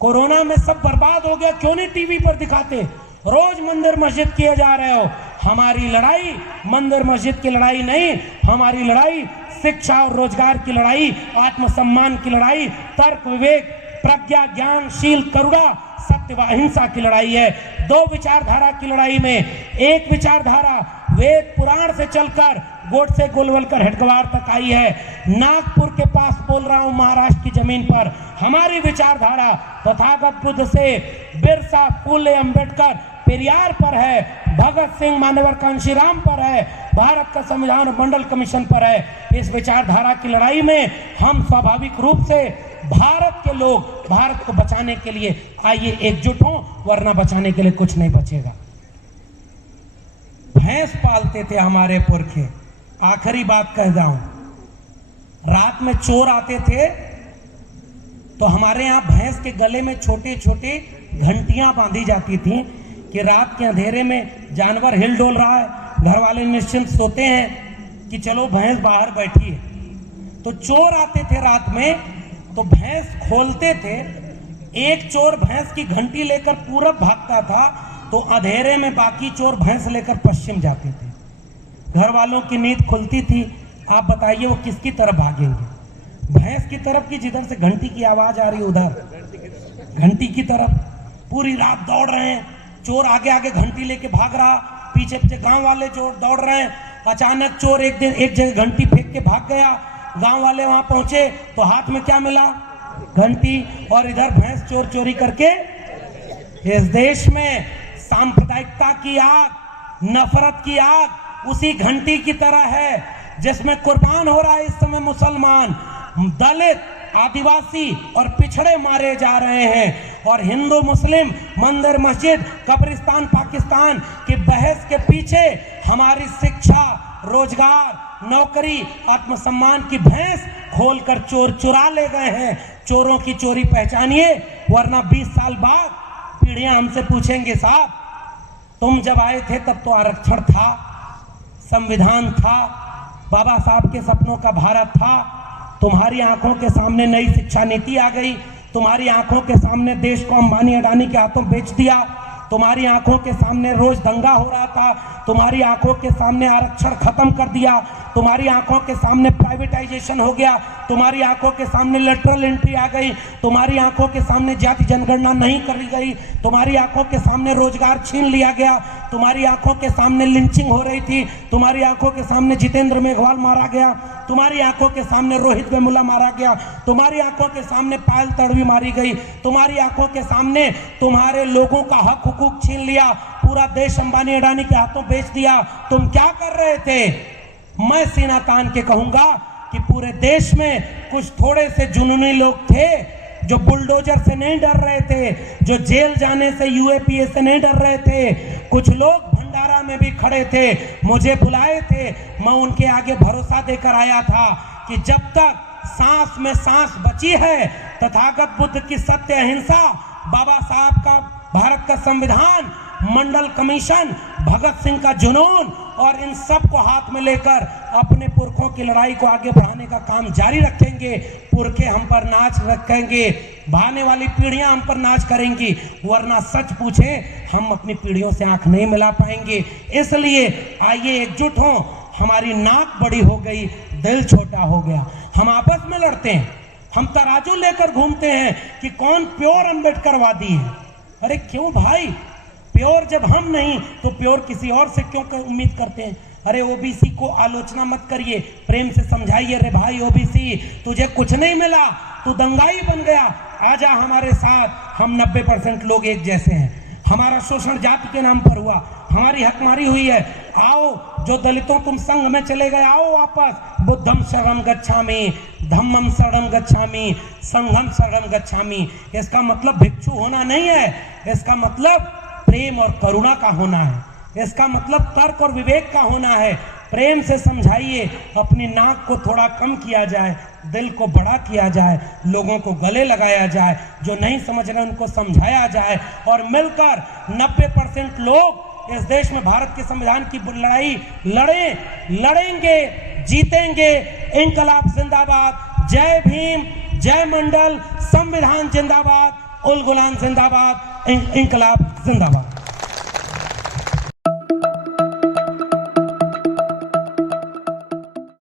कोरोना में सब बर्बाद हो गया, क्यों नहीं टीवी पर दिखाते? रोज मंदिर मस्जिद किए जा रहे हो। हमारी लड़ाई मंदिर मस्जिद की लड़ाई नहीं, हमारी लड़ाई शिक्षा और रोजगार की लड़ाई, आत्मसम्मान की लड़ाई, तर्क विवेक, प्रज्ञा, ज्ञान, शील, करुणा, सत्य व अहिंसा की लड़ाई है। 2 विचारधारा की लड़ाई में एक विचारधारा वेद पुराण से चलकर गोडसे गोलवलकर हेडगवार तक आई है। नागपुर के पास बोल रहा हूं, महाराष्ट्र की जमीन पर हमारी विचारधारा तथागत बुद्ध से बिरसा, फूले, अंबेडकर, पेरियार पर है, भगत सिंह, मानवर कांशीराम पर है, भारत का संविधान मंडल कमीशन पर है। इस विचारधारा की लड़ाई में हम स्वाभाविक रूप से भारत के लोग भारत को बचाने के लिए आइए एकजुट हों, वरना बचाने के लिए कुछ नहीं बचेगा। भैंस पालते थे हमारे पुरखे। आखिरी बात कह जाऊं, रात में चोर आते थे तो हमारे यहाँ भैंस के गले में छोटे छोटे घंटियां बांधी जाती थी कि रात के अंधेरे में जानवर हिल डोल रहा है, घर वाले निश्चिंत सोते हैं कि चलो भैंस बाहर बैठी है, तो चोर आते थे रात में तो भैंस खोलते थे। एक चोर भैंस की घंटी लेकर पूरब भागता था तो अंधेरे में बाकी चोर भैंस लेकर पश्चिम जाते थे। घर वालों की नींद खुलती थी, आप बताइए वो किसकी तरफ भागेंगे? भैंस की तरफ की जिधर से घंटी की आवाज आ रही है उधर घंटी की तरफ। पूरी रात दौड़ रहे हैं, चोर आगे आगे घंटी लेके भाग रहा, पीछे पीछे गांव वाले चोर दौड़ रहे हैं। अचानक चोर एक दिन एक जगह घंटी फेंक के भाग गया, गांव वाले वहां पहुंचे तो हाथ में क्या मिला? घंटी। और इधर भैंस चोर चोरी करके। इस देश में सांप्रदायिकता की आग, नफरत की आग उसी घंटी की तरह है जिसमें कुर्बान हो रहा है इस समय मुसलमान, दलित, आदिवासी और पिछड़े मारे जा रहे हैं। और हिंदू मुस्लिम, मंदिर मस्जिद, कब्रिस्तान पाकिस्तान की बहस के पीछे हमारी शिक्षा, रोजगार, नौकरी, आत्मसम्मान की भैंस खोलकर चोर चुरा ले गए हैं। चोरों की चोरी पहचानिए, वरना 20 साल बाद पीढ़ियां हमसे पूछेंगे, साहब तुम जब आए थे तब तो आरक्षण था, संविधान था, बाबा साहब के सपनों का भारत था, तुम्हारी आंखों के सामने नई शिक्षा नीति आ गई, तुम्हारी आंखों के सामने देश को अंबानी अडानी के हाथों बेच दिया, तुम्हारी आंखों के सामने रोज दंगा हो रहा था, तुम्हारी आंखों के सामने आरक्षण खत्म कर दिया, तुम्हारी आंखों के सामने प्राइवेटाइजेशन हो गया, तुम्हारी आंखों के सामने लेटरल एंट्री आ गई, तुम्हारी आंखों के सामने जाति जनगणना नहीं करी गई, तुम्हारी आंखों के सामने रोजगार छीन लिया गया, तुम्हारी आंखों के सामने लिंचिंग हो रही थी, तुम्हारी आंखों के सामने जितेंद्र मेघवाल मारा गया, तुम्हारी आंखों के सामने रोहित वेमुला मारा गया, तुम्हारी आंखों के सामने पायल तड़वी मारी गई, तुम्हारी आंखों के सामने तुम्हारे लोगों का हक हुकूक छीन लिया, पूरा देश अंबानी अडानी के हाथों बेच दिया। तुम क्या कर रहे थे? मैं सीना तान के कहूंगा कि पूरे देश में कुछ थोड़े से जुनूनी लोग थे जो बुलडोजर से नहीं डर रहे थे, जो जेल जाने से, यूएपीए से नहीं डर रहे थे। कुछ लोग भंडारा में भी खड़े थे, मुझे बुलाए थे, मैं उनके आगे भरोसा देकर आया था कि जब तक सांस में सांस बची है, तथागत बुद्ध की सत्य अहिंसा, बाबा साहब का भारत का संविधान, मंडल कमीशन, भगत सिंह का जुनून और इन सब को हाथ में लेकर अपने पुरखों की लड़ाई को आगे बढ़ाने का काम जारी रखेंगे। पुरखे हम पर नाच रखेंगे, भाने वाली पीढ़ियां हम पर नाच करेंगी, वरना सच पूछे हम अपनी पीढ़ियों से आंख नहीं मिला पाएंगे। इसलिए आइए एकजुट हों। हमारी नाक बड़ी हो गई, दिल छोटा हो गया, हम आपस में लड़ते हैं, हम तराजू लेकर घूमते हैं कि कौन प्योर अम्बेडकरवादी है। अरे क्यों भाई? प्योर जब हम नहीं तो प्योर किसी और से क्यों उम्मीद करते हैं? अरे ओबीसी को आलोचना मत करिए, प्रेम से समझाइए, रे भाई ओबीसी तुझे कुछ नहीं मिला, तू दंगाई बन गया, आजा हमारे साथ, हम 90% लोग एक जैसे हैं, हमारा शोषण जाति के नाम पर हुआ, हमारी हकमारी हुई है, आओ जो दलितों तुम संघ में चले गए, आओ वापस। बुद्धम शरणं गच्छामि, धम्मम शरणं गच्छामि, संघम शरणं गच्छामि। इसका मतलब भिक्षु होना नहीं है, इसका मतलब प्रेम और करुणा का होना है, इसका मतलब तर्क और विवेक का होना है। प्रेम से समझाइए, अपनी नाक को थोड़ा कम किया जाए, दिल को बड़ा किया जाए, लोगों को गले लगाया जाए, जो नहीं समझ रहे उनको समझाया जाए, और मिलकर 90% लोग इस देश में भारत के संविधान की लड़ाई लड़ेंगे, जीतेंगे। इंकलाब जिंदाबाद, जय भीम, जय मंडल, संविधान जिंदाबाद, उल गुलाम जिंदाबाद, इंकलाब जिंदाबाद।